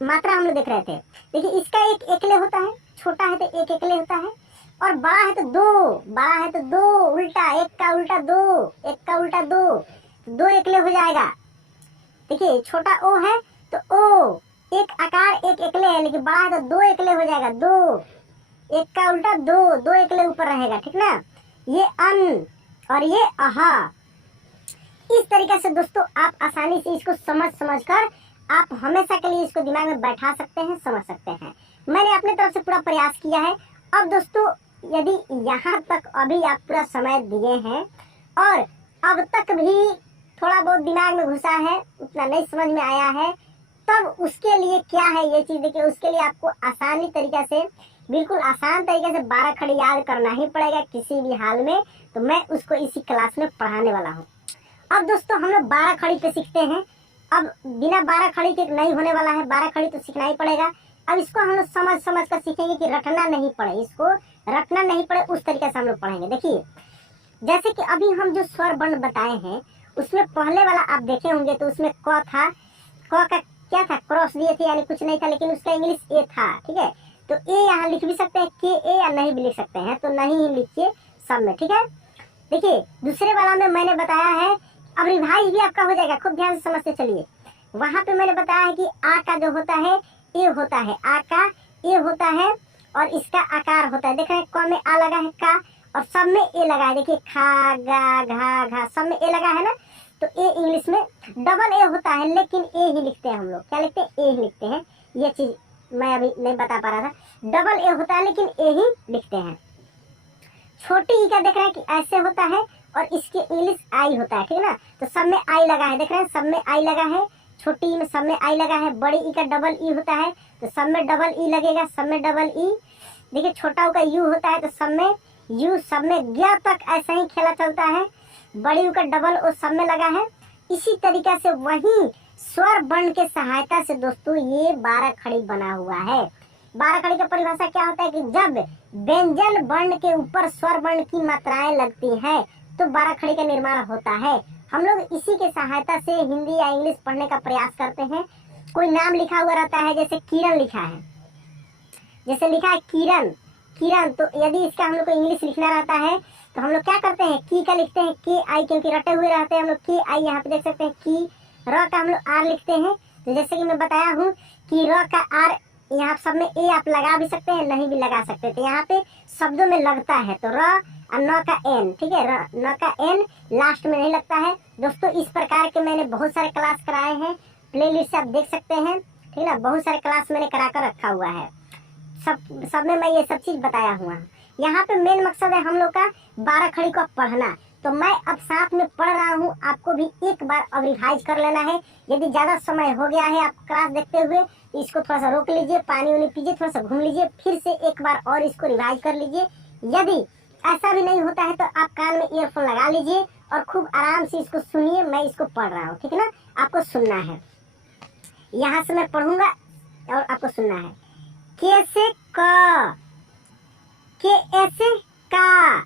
मात्रा हम लोग देख रहे थे। देखिए इसका एक एकले होता है, छोटा है तो एक एकले होता है, और बड़ा है तो दो, बड़ा है तो दो उल्टा, एक का उल्टा दो, एक का उल्टा दो, दो एकले हो जाएगा। देखिए छोटा ओ है तो ओ, एक आकार एक एकले है, लेकिन बड़ा है तो दो एकले हो जाएगा, दो, एक का उल्टा दो, दो एकले ऊपर रहेगा, ठीक ना। ये अन और ये अहा। इस तरीके से दोस्तों आप आसानी से इसको समझ कर आप हमेशा के लिए इसको दिमाग में बैठा सकते हैं, समझ सकते हैं। मैंने अपने तरफ से पूरा प्रयास किया है। अब दोस्तों यदि यहाँ तक अभी आप पूरा समय दिए हैं और अब तक भी थोड़ा बहुत दिमाग में घुसा है, उतना नहीं समझ में आया है, तब उसके लिए क्या है ये चीज, देखिए उसके लिए आपको आसानी तरीके से बिल्कुल आसान तरीके से 12 खड़ी याद करना ही पड़ेगा किसी भी हाल में। तो मैं उसको इसी क्लास में पढ़ाने वाला हूँ। अब दोस्तों हम लोग 12 खड़ी पे सीखते हैं। अब बिना 12 खड़ी के नहीं होने वाला है, 12 खड़ी तो सीखना ही पड़ेगा। अब इसको हम लोग समझ समझ कर सीखेंगे कि रटना नहीं पड़े, इसको रटना नहीं पड़े उस तरीके से हम लोग पढ़ेंगे। देखिए जैसे कि अभी हम जो स्वर वर्ण बताए हैं उसमें पहले वाला आप देखे होंगे तो उसमें क था, क का क्या था, क्रॉस दिए थे यानी कुछ नहीं था, लेकिन उसका इंग्लिश ए था। ठीक है, तो ए यहाँ लिख भी सकते हैं के ए, या नहीं भी लिख सकते हैं, तो नहीं ही लिखिए सब में। ठीक है, देखिए दूसरे वाला में मैंने बताया है, अब रिवाइज भी आपका हो जाएगा, खूब ध्यान से समझते चलिए। वहां पे मैंने बताया है कि आ का जो होता है ए होता है, आ का ए होता है और इसका आकार होता है। देख रहे हैं क में आ लगा है का और सब में ए लगा है। देखिए खा गा घा घा सब में ए लगा है ना, तो ए इंग्लिश में डबल ए होता है, लेकिन ए ही लिखते हैं हम लोग। क्या लिखते हैं? ए ही लिखते हैं। ये चीज मैं अभी नहीं बता पा रहा था, डबल ए होता है लेकिन ए ही लिखते हैं। छोटी ई का देख रहे हैं कि ऐसे होता है और इसके इंग्लिश आई होता है। ठीक है ना, तो सब में आई लगा है, देख रहे हैं सब में आई लगा है, छोटी ई में सब में आई लगा है। बड़ी ई का डबल ई होता है तो सब में डबल ई लगेगा, सब में डबल ई। देखिए छोटा का यू होता है तो सब में यू, सब में ज्ञ तक ऐसा ही खेला चलता है। बड़ी यू का डबल ओ सब में लगा है। इसी तरीके से वही स्वर वर्ण के सहायता से दोस्तों ये 12 खड़ी बना हुआ है। 12 खड़ी का परिभाषा क्या होता है कि जब व्यंजन वर्ण के ऊपर स्वर वर्ण की मात्राएं लगती हैं तो 12 खड़ी का निर्माण होता है। हम लोग इसी के सहायता से हिंदी या इंग्लिश पढ़ने का प्रयास करते हैं। कोई नाम लिखा हुआ रहता है, जैसे किरण लिखा है, जैसे लिखा है किरण, किरण, तो यदि इसका हम लोग को इंग्लिश लिखना रहता है तो हम लोग क्या करते हैं, की का लिखते हैं के आई, क्योंकि रटे हुए रहते हैं हम लोग के आई। यहाँ पे देख सकते हैं की, र का हम लोग आर लिखते हैं। तो जैसे कि मैं बताया हूँ कि र का आर यहाँ सब में ए आप लगा भी सकते हैं, नहीं भी लगा सकते, तो यहाँ पे शब्दों में लगता है तो र और न का एन। ठीक है, न का एन लास्ट में नहीं लगता है। दोस्तों इस प्रकार के मैंने बहुत सारे क्लास कराए हैं, प्लेलिस्ट से आप देख सकते हैं। ठीक है ना, बहुत सारे क्लास मैंने करा कर रखा हुआ है, सब में मैं ये सब चीज बताया हुआ। यहाँ पे मेन मकसद है हम लोग का 12 खड़ी को पढ़ना। तो मैं अब साथ में पढ़ रहा हूँ, आपको भी एक बार अब रिवाइज कर लेना है। यदि ज्यादा समय हो गया है आप क्लास देखते हुए तो इसको थोड़ा सा रोक लीजिए, पानी उनी पीजिए, थोड़ा सा घूम लीजिए, फिर से एक बार और इसको रिवाइज कर लीजिए। यदि ऐसा भी नहीं होता है तो आप कान में ईयरफोन लगा लीजिए और खूब आराम से इसको सुनिए। मैं इसको पढ़ रहा हूँ, ठीक है ना, आपको सुनना है। यहाँ से मैं पढ़ूंगा और आपको सुनना है। के से क, के ऐसे का,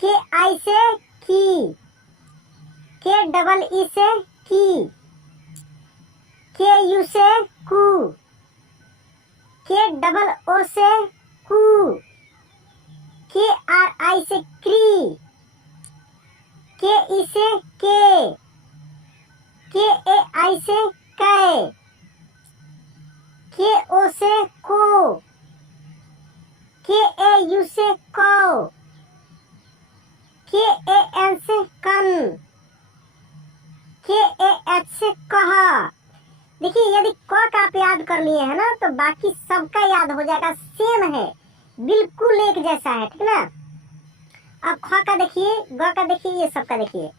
के आई से की, के डबल ई से की, के यू से कू, के डबल ओ से कू, के आर आई से क्री, के ई से के ए आई से कै, के ओ से को, के ए यू से कौ, के ए एन से कन, के ए एच से कहा। देखिए यदि क का आप याद कर लिए है ना तो बाकी सबका याद हो जाएगा, सेम है, बिल्कुल एक जैसा है। ठीक ना, अब ख का देखिए, ग का देखिए, ये सबका देखिए।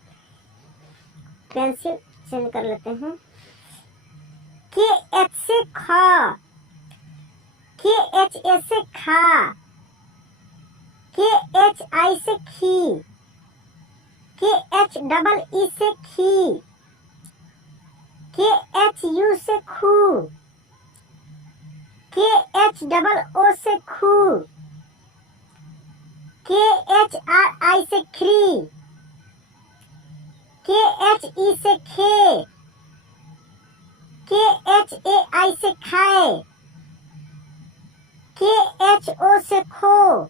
पेंसिल चेंज कर लेते हैं। के एच से ख, के एच ए से खा, के एच आई से खी, के एच डबल ई से खी, के एच यू से खू, के एच डबल ओ से खू, के एच आर आई से खरी, के एच ई से खे, के एच ए आई से खाए, के एच ओ से खो,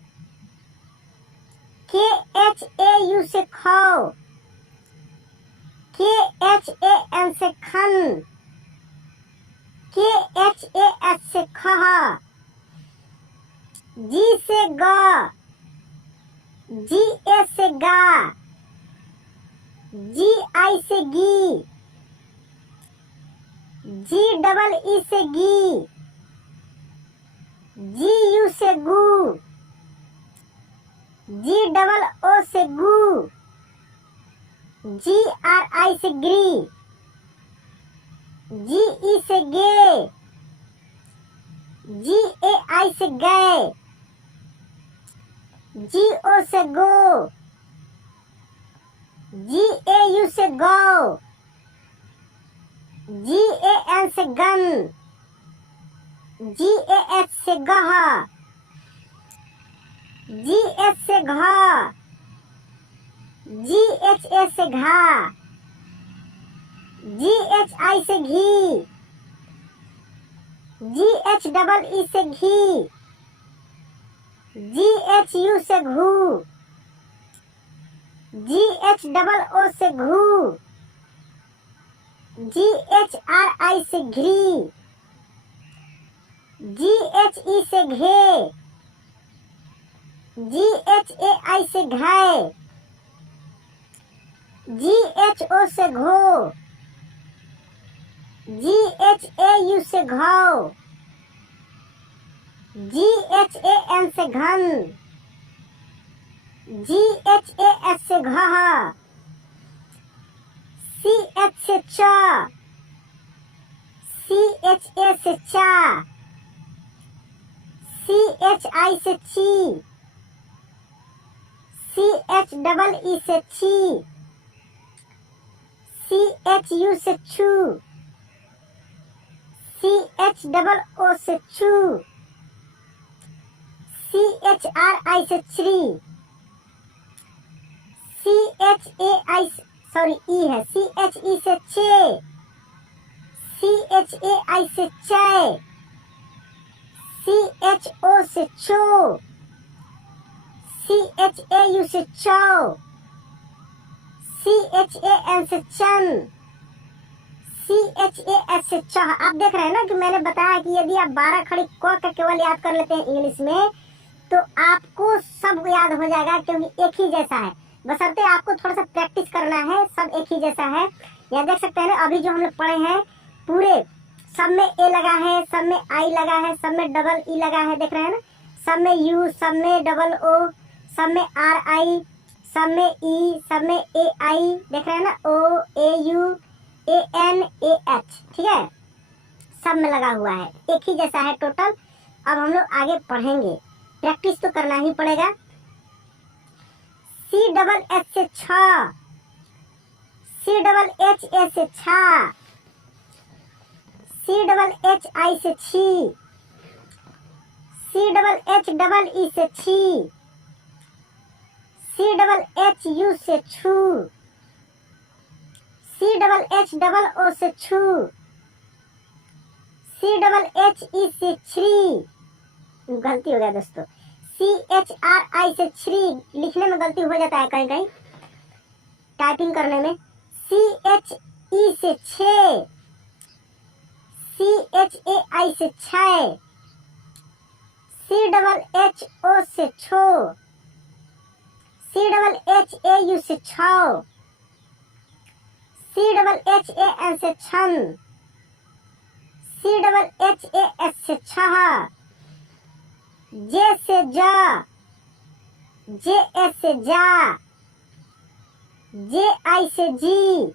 के एच ए यू से खो, के एच ए एन से खन, के एच ए एच से खहा, जी से गा, जी ए से गा, जी आई से गी, जी डबल ई से गी, जी यू से गू, जी डबल ओ से गू, जी आर आई से ग्री, जी ई से गे, जी ए आई से गए, जी ओ से गो, जी ए यू से गौ, जी ए एन से गन, जी ए एच से गह, जी एच से घ, जी एच ए से घा, जी एच आई से घी, जी एच डबल ई से घी, जी एच यू से घू, जी एच डबल ओ से घू, जी एच आर आई से घी, जी एच ई से घे, जी एच ए आई से घाय, जी एच ओ से घो, जी एच ए यू से घाव, जी एच ए एन से घन, जी एच ए एस से घह, सी एच से चा, सी एच ए से चा, सी एच आई से ची, सी एच डबल ई से ची, सी एच यू से छू, सी एच डबल ओ से चू, सी एच आर आई से Shri, C H A I sorry E है, सी एच ई से चे, सी एच ए आई से चय, सी एच ओ से चो, सी एच ए यू से चौ, सी एच ए एन से चन, सी एच ए एस से चाह। आप देख रहे हैं ना कि मैंने बताया कि यदि आप 12 खड़ी क का केवल याद कर लेते हैं इंग्लिश में तो आपको सब याद हो जाएगा, क्योंकि एक ही जैसा है, बशर्ते आपको थोड़ा सा प्रैक्टिस करना है। सब एक ही जैसा है। यहाँ देख सकते हैं ना, अभी जो हम लोग पढ़े हैं पूरे सब में ए लगा है, सब में आई लगा है, सब में डबल ई लगा है, देख रहे हैं ना, सब में यू, सब में डबल ओ, सब में आर आई, सब में ई, सब में ए आई, देख रहे हैं ना, O A U A N A H, ठीक है, सब में लगा हुआ है, एक ही जैसा है टोटल। अब हम लोग आगे पढ़ेंगे, प्रैक्टिस तो करना ही पड़ेगा। सी डबल एच से छ, सी डबल एच ए से छा, सी डबल एच आई से छी, C double H double E से छी, सी डबल एच यू से छू, C double H double O से छू, सी डबल एच ई से श्री, गलती हो गया दोस्तों, सी एच आर आई से श्री, लिखने में गलती हो जाता है कहीं कहीं टाइपिंग करने में। सी एच ई से छे, सी एच ए आई से छय, सी डबल एच ओ से छो, C double H A U से छौ, C double H A N से छन, C double H A S से छह, जे से जा, जे एस से जा, जे आई से जी,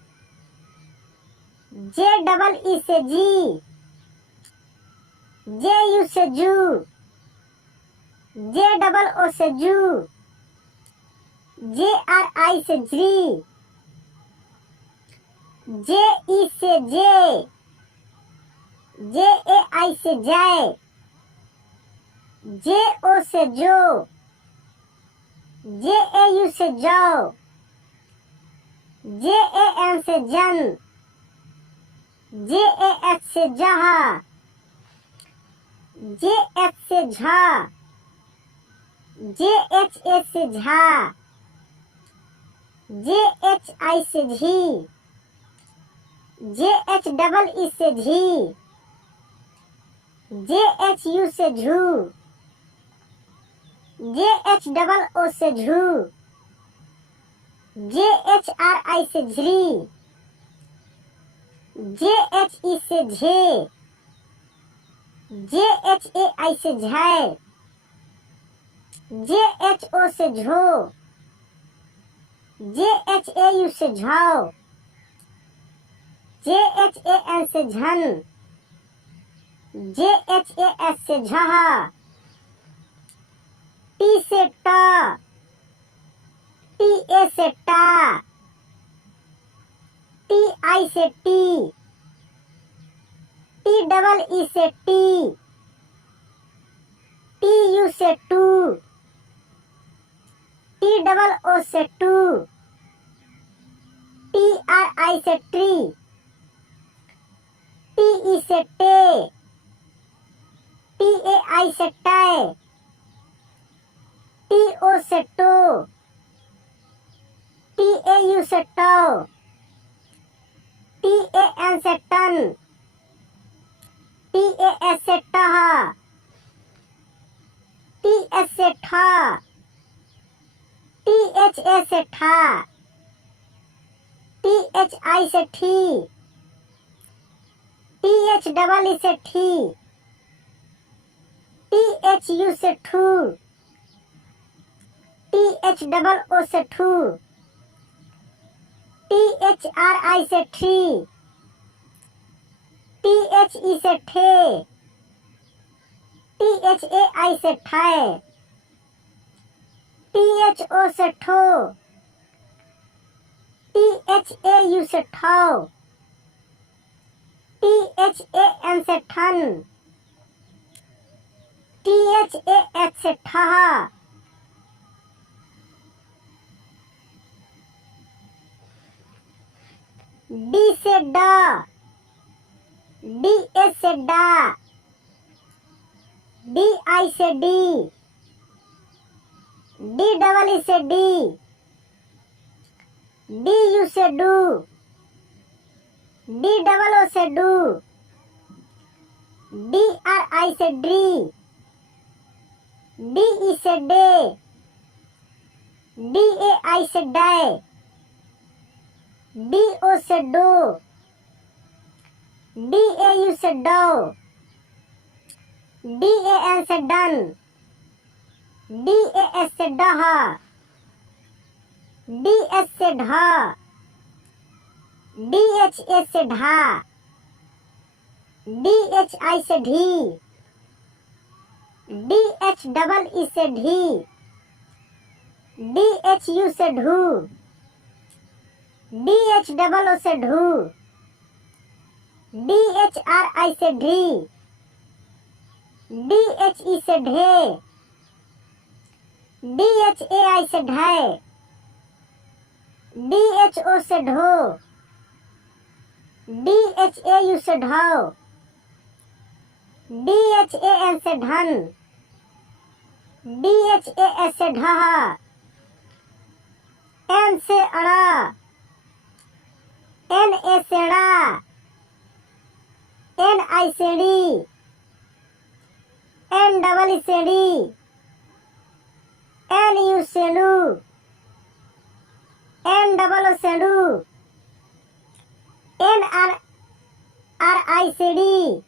जे डबल ई से जी, जे यू से जू, जे डबल ओ से जू, जे आर आई से जी, जे ई से जे, जे ए आई से जाए, जे ओ से जो, जे ए यू से जाओ, जे ए एन से जन, जे ए एच से जहा, जे एच से झा, जे एच ए से झा, जे एच आई से झी, जे एच डबल ई से झी, जे एच यू से झू, जे एच डबल ओ से झू, जे एच आर आई से झ्री, जे एच ई से झे, जे एच ए आई से झाय, जे एच ओ से झो, जे एच ए यू से झाओ, जे एच ए एन से झन, JHAS से झ, T से ट, TA से टा, TI से टी, TEE से टी, TU से टू, TOO से टू, TRI से ट्री, TE से टे, TAI से टाय, TO से टो, TAU से टो, TAN से टन, TAS से टह, TS से ठ, THA से ठा, THI से ठी, THEE से ठी, THU से ठू, THOO से ठू, THRI से ट्री, THE से ठे, THAI से ठाय, THO से ठो, THAU से ठौ, THAN से ठन, THAH से ठह, D से ड, DA से डा, DI से डी, DEE से डी, DU से डू, DOO से डू, DRI से ड्री, DE से डे, DAI से डाय, DO से डो, DAU से डो, DAN से डन, DAS से डह, DS से ढ, DHA से ढा, DHI से ढी, DHEE से ढी, DHU से ढू, DHOO से ढू, DHRI से ढी, DHE से ढे, DHAI से ढाय, DHO से ढो, DHAU से ढौ, DHAN से ढन, DHAS से ढह, N से अड़ा, NA से ड़ा, NI से डी, NEE से डी, NU से नु, NOO से डू, NRI से डी,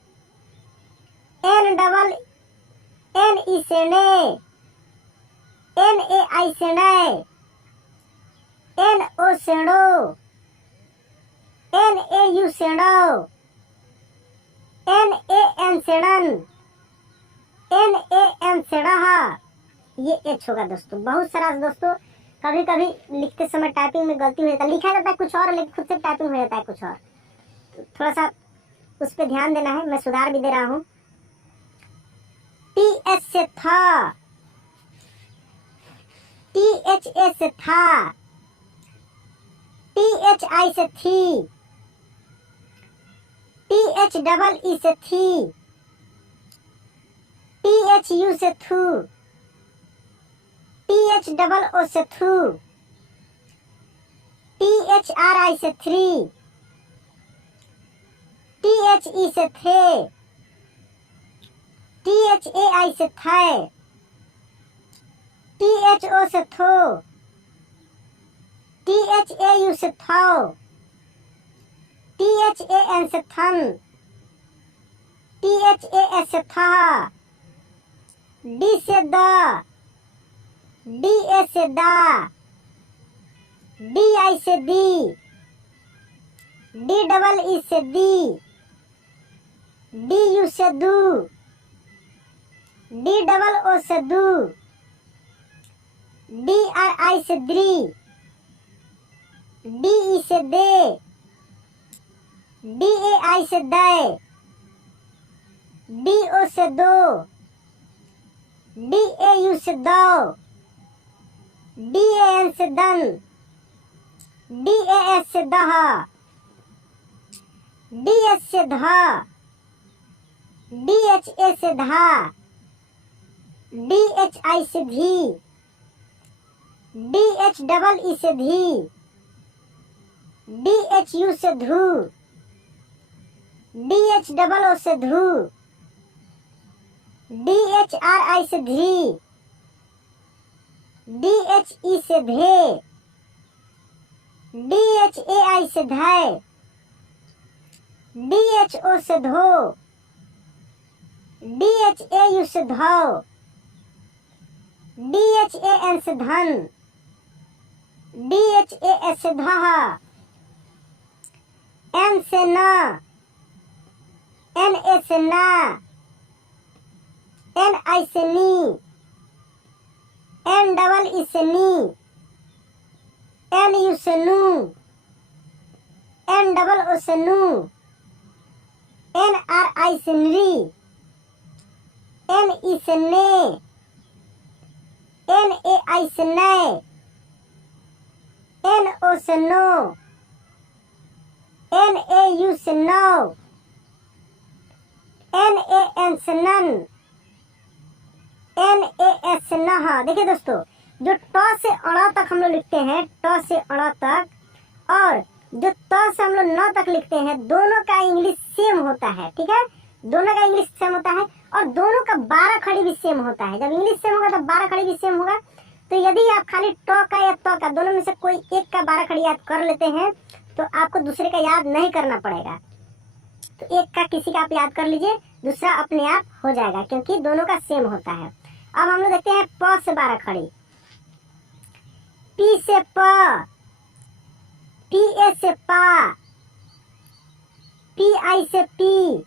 NE से ने, NAI से नय, NO से नो, NAU से नो, NAN से नन, NAM से रहा। ये H होगा दोस्तों। बहुत सारा दोस्तों कभी कभी लिखते समय टाइपिंग में गलती हो जाता है, लिखा जाता है कुछ और लेकिन खुद से टाइपिंग हो जाता है कुछ और, तो थोड़ा सा उस पर ध्यान देना है। मैं सुधार भी दे रहा हूँ। TS से था, THA से था, THI से थी, THEE से थी, THU से थू, THOO से थू, THRI से थ्री, THE से थे, THAI से थाय, THO से थो, THAU से थौ, THAN से थन, THAS से था, D से द, DA से दा, DI से दी, DEE से दी, डी यू से दू, डी डबल ओ से दू, डी आर आई से द्री, डी ई से दे, डी ए आई से दे, डी ओ से दो, डी ए यू से दो, डी ए एन से दन, डी ए एस से दह, डी एस से धा, डी एच ए से धा, डी एच आई से धी, डी एच डबल ई से धी, डी एच यू से धू, डी एच डबल ओ से धू, डी एच आर आई से धी, डी एच ई से धे, डी एच ए आई से धाय, डी एच ओ से धो, डी एच ए यू से धो, डी एच ए एन से धन, डी एच ए एस से धह, एन से न, एन ए से ना, एन आई से नी, एन डबल ई से नी, एन यू से नू, एन डबल ओ से नू, एन आर आई से नरी, एन ई से ने, एन ए आई से ने, एन ओ से नो, एन ए यू से नो, एन ए एन से नन, एन ए एस से नहा। देखिए दोस्तों, जो ट से अड़ा तक हम लोग लिखते हैं, ट से अड़ा तक, और जो त से हम लोग न तक लिखते हैं, दोनों का इंग्लिश सेम होता है। ठीक है, दोनों का इंग्लिश सेम होता है और दोनों का 12 खड़ी भी सेम होता है। जब इंग्लिश सेम होगा तो 12 खड़ी भी सेम होगा। तो यदि आप खाली ट का या त का दोनों में से कोई एक का 12 खड़ी याद कर लेते हैं तो आपको दूसरे का याद नहीं करना पड़ेगा। तो एक का किसी का आप याद कर लीजिए, दूसरा अपने आप हो जाएगा क्योंकि दोनों का सेम होता है। अब हम लोग देखते हैं प से 12 खड़ी। पी से प, पी ए से पा, पी आई से पी,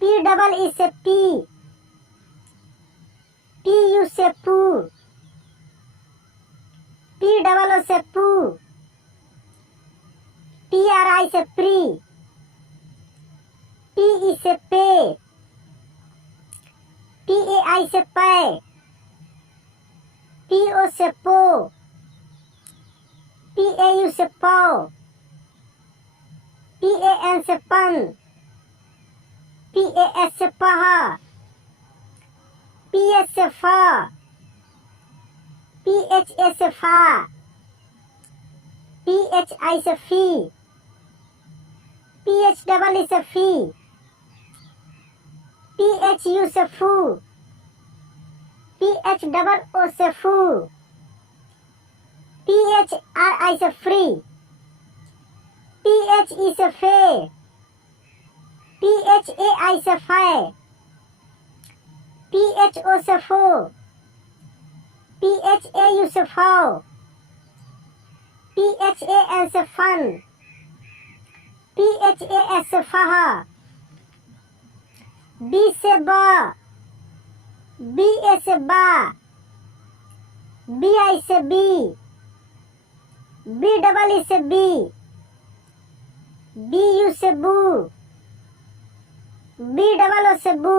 पी डबल ई से पी, पी यू से पू, पी डबल ओ से पू, पी आर आई से प्री, पी ई से पे, पी ए आई से पै, पी ओ से पो, पी ए यू से पौ, पी ए एन से पन, पी ए एस से पह, पी एस से फ, पी एच ए से फा, पी एच आई से फी, पी एच डबल ई से फी, पी एच यू से फू, पी एच डबल ओ से फू, पी एच आर आई से फ्री, पी एच ई से फे, पी एच ए आई से फै, पी एच ओ से फो, पी एच ए यू से फौ, पी एच ए एन से फन, पी एच ए एस से फह, बी से ब, बी ए से बा, बी आई से बी, बी डबल ई से बी, बी यू से बू, बी डबल ओ से बू,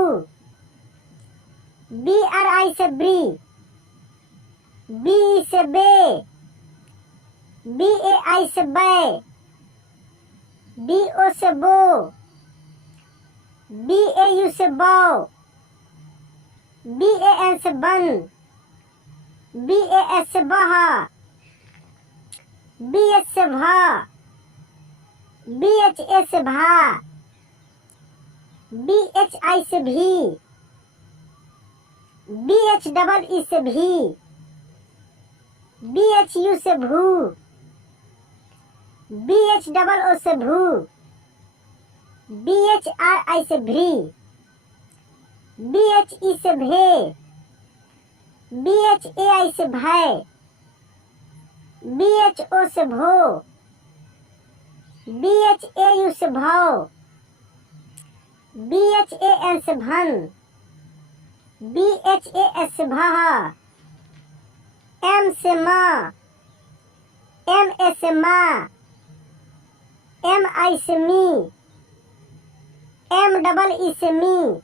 बी आर आई से ब्री, बी ई से बे, बी ए आई से बै, बी ओ से बो, बी ए यू से बो, बी ए एन से बन, बी ए एस से बह, बी एच से भा, बी एच ए से भा, बी एच आई से भी, बी एच डबल ई से भी, बी एच यू से भू, बी एच डबल ओ से भू, बी एच आर आई से भ्री, बी एच ई से भे, बी एच ए आई से भय, बी एच ओ से भो, बी एच ए यू से भौ, BHAN से भन, BHAS से भह, M से म, MA से मा, MI से मी, MEE से मी,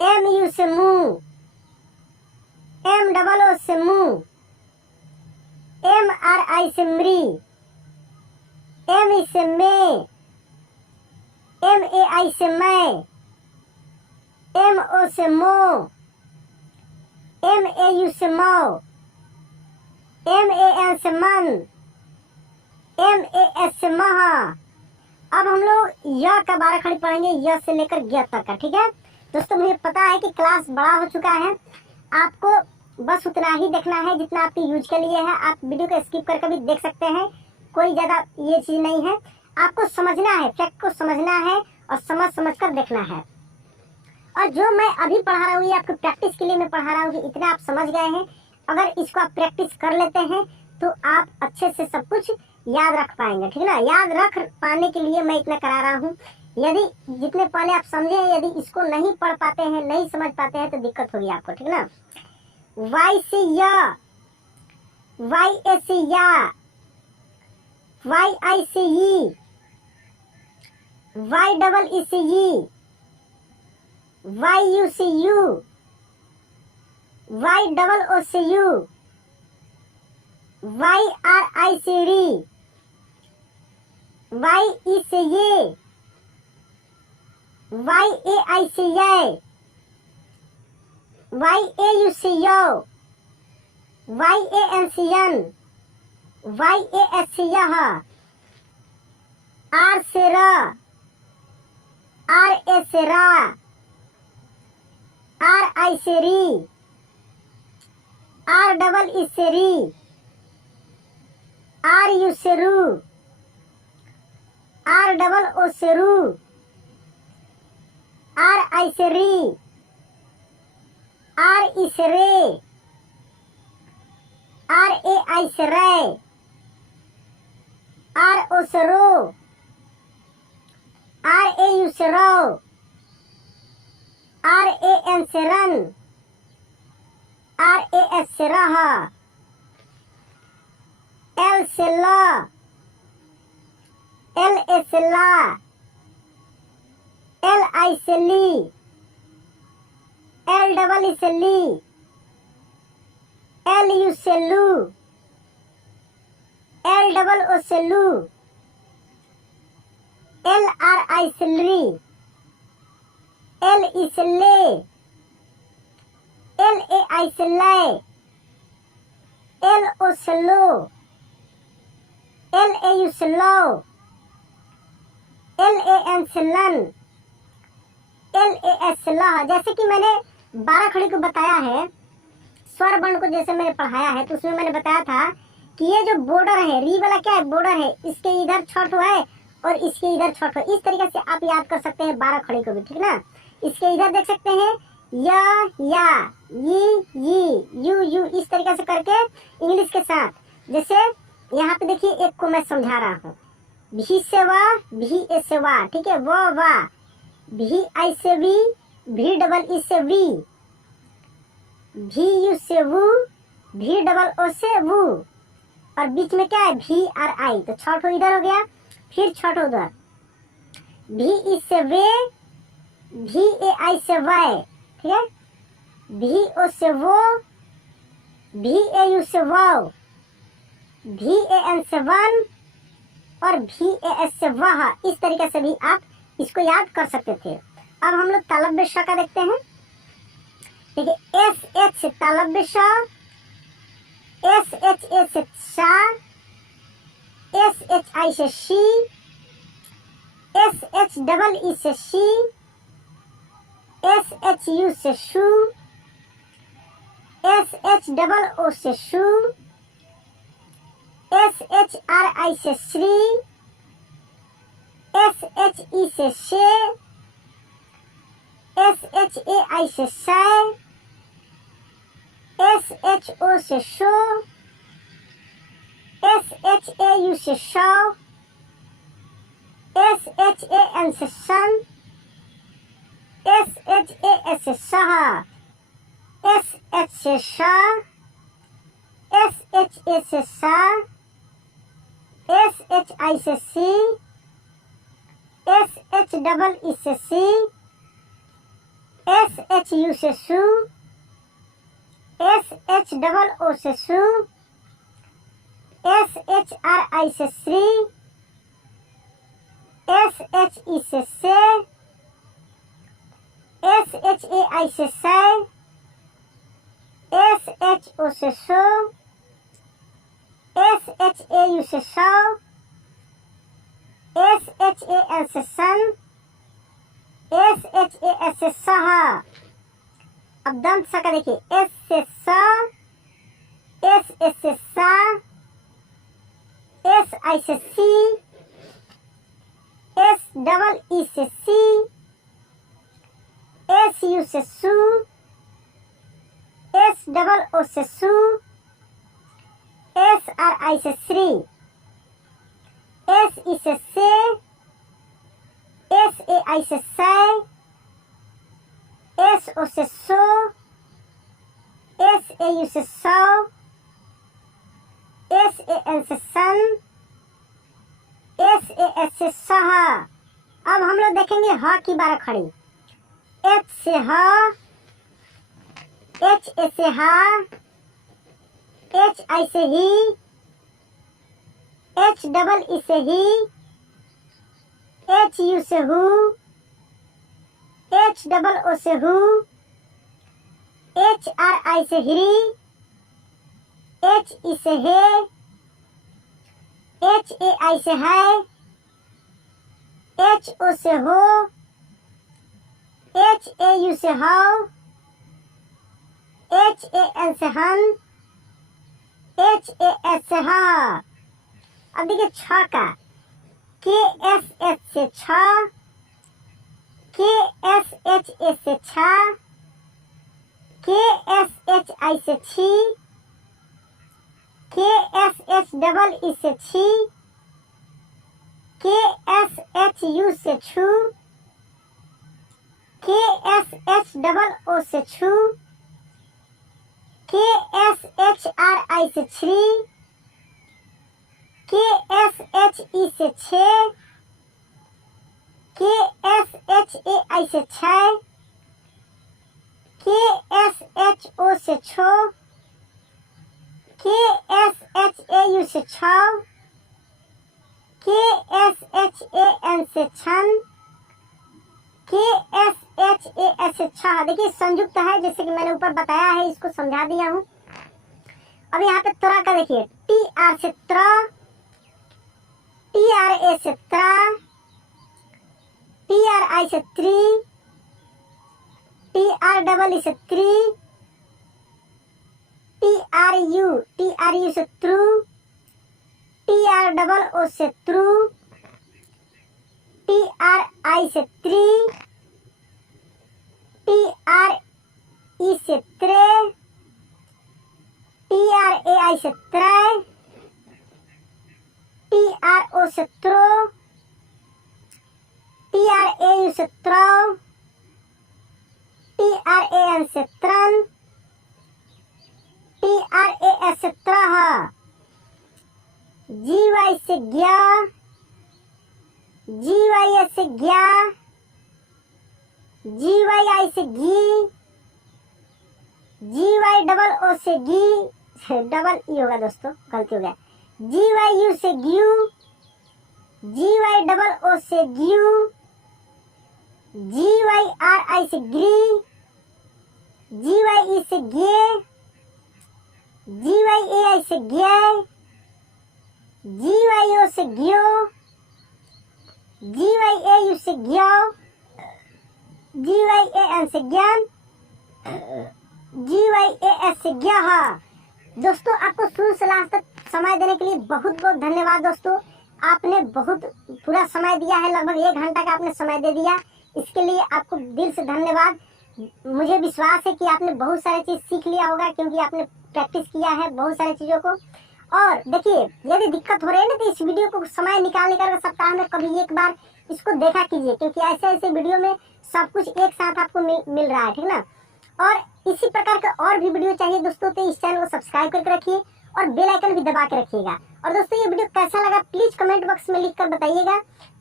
MU से मू, MOO से मू, MRI से मरी, ME से मे, MAI से मैं, MO से मो, MAU से मौ, MAN से मन, MAS से महा। अब हम लोग य का 12 खड़ी पढ़ेंगे, य से लेकर ग तक का। ठीक है दोस्तों, मुझे पता है कि क्लास बड़ा हो चुका है, आपको बस उतना ही देखना है जितना आपके यूज के लिए है। आप वीडियो को स्किप करके भी देख सकते हैं, कोई ज़्यादा ये चीज़ नहीं है। आपको समझना है, फैक्ट को समझना है और समझ कर देखना है। और जो मैं अभी पढ़ा रहा हूँ ये आपको प्रैक्टिस के लिए मैं पढ़ा रहा हूँ कि इतना आप समझ गए हैं। अगर इसको आप प्रैक्टिस कर लेते हैं तो आप अच्छे से सब कुछ याद रख पाएंगे। ठीक है ना, याद रख पाने के लिए मैं इतना करा रहा हूँ। यदि जितने पहले आप समझे, यदि इसको नहीं पढ़ पाते हैं, नहीं समझ पाते हैं तो दिक्कत होगी आपको। ठीक है ना, वाई से या, वाई ए से या, वाई आई से ई, वाई डबल ई से ई, वाई यू से यू, वाई डबल ओ से यू, वाई आर आई से री, वाई ई से ये, वाई ए आई से ये, वाई ए यू से यो, वाई ए एन से यन, वाई ए एस से यह, आर से र, आर ए से रा, आर आई से री, आर डबल ई से री, आर यू से रू, आर डबल ओ से रू, आर आई से री, आर ई से रे, आर ए आई से रे, आर ओ से रो, आर ए यू से रो, आर ए एन से रन, आर ए एस से रह, एल से ल, एल ए से ला, एल आई से ली, एल डबल ई से ली, एल यू से लू, एल डबल ओ से लू, एल आर आई से ली, एल ई से ले, एल ए आई से ले, एल ओ से लो, एल ए यू से लो, एल ए एन से लन, एल ए एस से लह। जैसे कि मैंने 12 खड़ी को बताया है, स्वर वर्ण को जैसे मैंने पढ़ाया है तो उसमें मैंने बताया था कि ये जो बॉर्डर है, री वाला क्या है, बॉर्डर है, इसके इधर छठ है और इसके इधर छठ है। इस तरीके से आप याद कर सकते हैं 12 खड़ी को भी। ठीक ना, इसके इधर देख सकते हैं या, यी, यू, इस तरीके से करके इंग्लिश के साथ। जैसे यहाँ पे देखिए, एक को मैं समझा रहा हूँ, भी से वाह, भी ए से वाह, ठीक है, वो वाह, भी आई से वी, भी डबल ई से वी, भी यू से वू, भी डबल ओ से वू, और बीच में क्या है, भी आर आई, तो छठो इधर हो गया, फिर छठो उधर, भी ई से वे, भी ए आई से वाई, ठीक है, भी ओ से वो, भी ए यू से वाओ, भी ए एन से वन और भी ए एस से वह। इस तरीके से भी आप इसको याद कर सकते थे। अब हम लोग तालव्य श का देखते हैं। ठीक है, एस एच से तालव्य श, एस एच ए से शा, एस एच आई से she, S H double E से शी, एस एच यू से शू, एस एच डबल ओ से शू, एस एच आर आई से श्री, एस एच ई से शे, एस एच ए आई से शय, एस एच ओ से show, S H A U से शौ, एस एच ए एन से सन, SHA से शाह, SH से शाह, SHA से शाह, SHI से सी, SHEE से सी, SHU से शू, SHOO से शू, SHRI से श्री, SHE से से, SHAI से सै, SHO से शो, SHAU से शौ, SHAN से सन, SHAS से सहा। अब दंत स का देखिए, S से सा, SS से सा, SI से सी, SEE से सी, SU से सू, SOO से सू, SRI से श्री, SE से से, SAI से सै, SO से सो, SAU से सौ, SAN से सन, SAS से सहा। अब हम लोग देखेंगे ह की बारह खड़ी। H से ह, HA से हा, HI से ही, HEE से ही, HU से हु, HOO से हु, HRI से हिरी, HE से हे, HAI से है, HO से हो, HAU से हाउ, HAN से हन, HAS से हा। अब देखिए छ का, KSH से छ, KSHA से छा, KSHI से छी, KSHEE से छी, KSHU से छू, KSHOO से छू, KSHRI से छ्री, KSHE से छे, KSHAI से छै, KSHO से छो, KSHAU से छौ, KSHAN से छन, KSHAS से छह। देखिए संयुक्त है, जैसे कि मैंने ऊपर बताया है, इसको समझा दिया हूँ। अब यहाँ पे त्रा का देखिए, TR से त्र, TRA से त्रा, TRI से त्री, TREE से त्री, TRU से त्रु, TROO से त्रु, TRI से त्री, TRE से त्रे, TRAI से त्रै, TRO से त्रो, TRAU से त्रौ, TRAN से त्रन, TRAS से त्रह, GY से ग्या, GYS से ग्या, GYI से गी, GYOO से गी, डबल ई होगा दोस्तों, गलती हो गया, GYU से ग्यू, GYOO से ग्यू, GYRI से ग्री, GYE से गे, GYAI से ग्याय, GYO से ग्यो, GYAU से ग्यो, GYAN से ज्ञान, GYAS से ज्ञाह। दोस्तों आपको शुरू से लास्ट तक समय देने के लिए बहुत बहुत धन्यवाद। दोस्तों आपने बहुत पूरा समय दिया है, लगभग 1 घंटा का आपने समय दे दिया, इसके लिए आपको दिल से धन्यवाद। मुझे विश्वास है कि आपने बहुत सारी चीज़ सीख लिया होगा, क्योंकि आपने प्रैक्टिस किया है बहुत सारी चीज़ों को। और देखिए यदि दिक्कत हो रही है ना, तो इस वीडियो को समय निकाल कर सप्ताह में कभी एक बार इसको देखा कीजिए, क्योंकि ऐसे ऐसे वीडियो में सब कुछ एक साथ आपको मिल रहा है, ठीक ना। और इसी प्रकार का और भी वीडियो चाहिए दोस्तों तो इस चैनल को सब्सक्राइब करके रखिए और बेल आइकन भी दबा के रखिएगा। और दोस्तों ये वीडियो कैसा लगा प्लीज कमेंट बॉक्स में लिखकर बताइएगा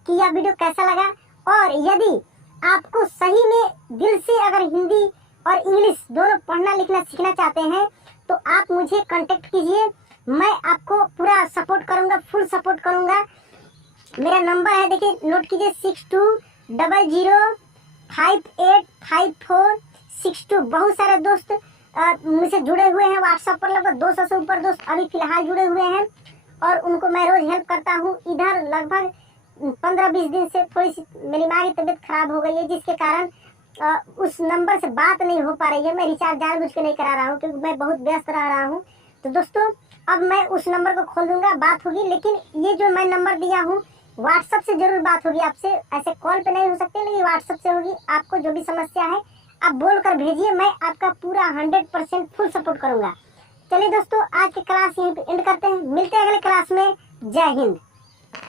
कि यह वीडियो कैसा लगा। और यदि आपको सही में दिल से अगर हिंदी और इंग्लिश दोनों पढ़ना लिखना सीखना चाहते हैं तो आप मुझे कांटेक्ट कीजिए, मैं आपको पूरा सपोर्ट करूंगा, फुल सपोर्ट करूंगा। मेरा नंबर है, देखिए नोट कीजिए, 6200585462। बहुत सारे दोस्त मुझसे जुड़े हुए हैं व्हाट्सएप पर, लगभग 200 से ऊपर दोस्त अभी फिलहाल जुड़े हुए हैं और उनको मैं रोज हेल्प करता हूँ। इधर लगभग 15-20 दिन से थोड़ी सी मेरी माँ की तबीयत खराब हो गई है, जिसके कारण उस नंबर से बात नहीं हो पा रही है। मैं रिचार्ज जानबूझ के नहीं करा रहा हूँ क्योंकि मैं बहुत व्यस्त रह रहा हूँ। तो दोस्तों अब मैं उस नंबर को खोल दूंगा, बात होगी। लेकिन ये जो मैं नंबर दिया हूँ व्हाट्सएप से जरूर बात होगी आपसे, ऐसे कॉल पे नहीं हो सकते, लेकिन व्हाट्सएप से होगी। आपको जो भी समस्या है आप बोल कर भेजिए, मैं आपका पूरा 100% फुल सपोर्ट करूंगा। चलिए दोस्तों आज की क्लास यहीं पे एंड करते हैं, मिलते हैं अगले क्लास में। जय हिंद।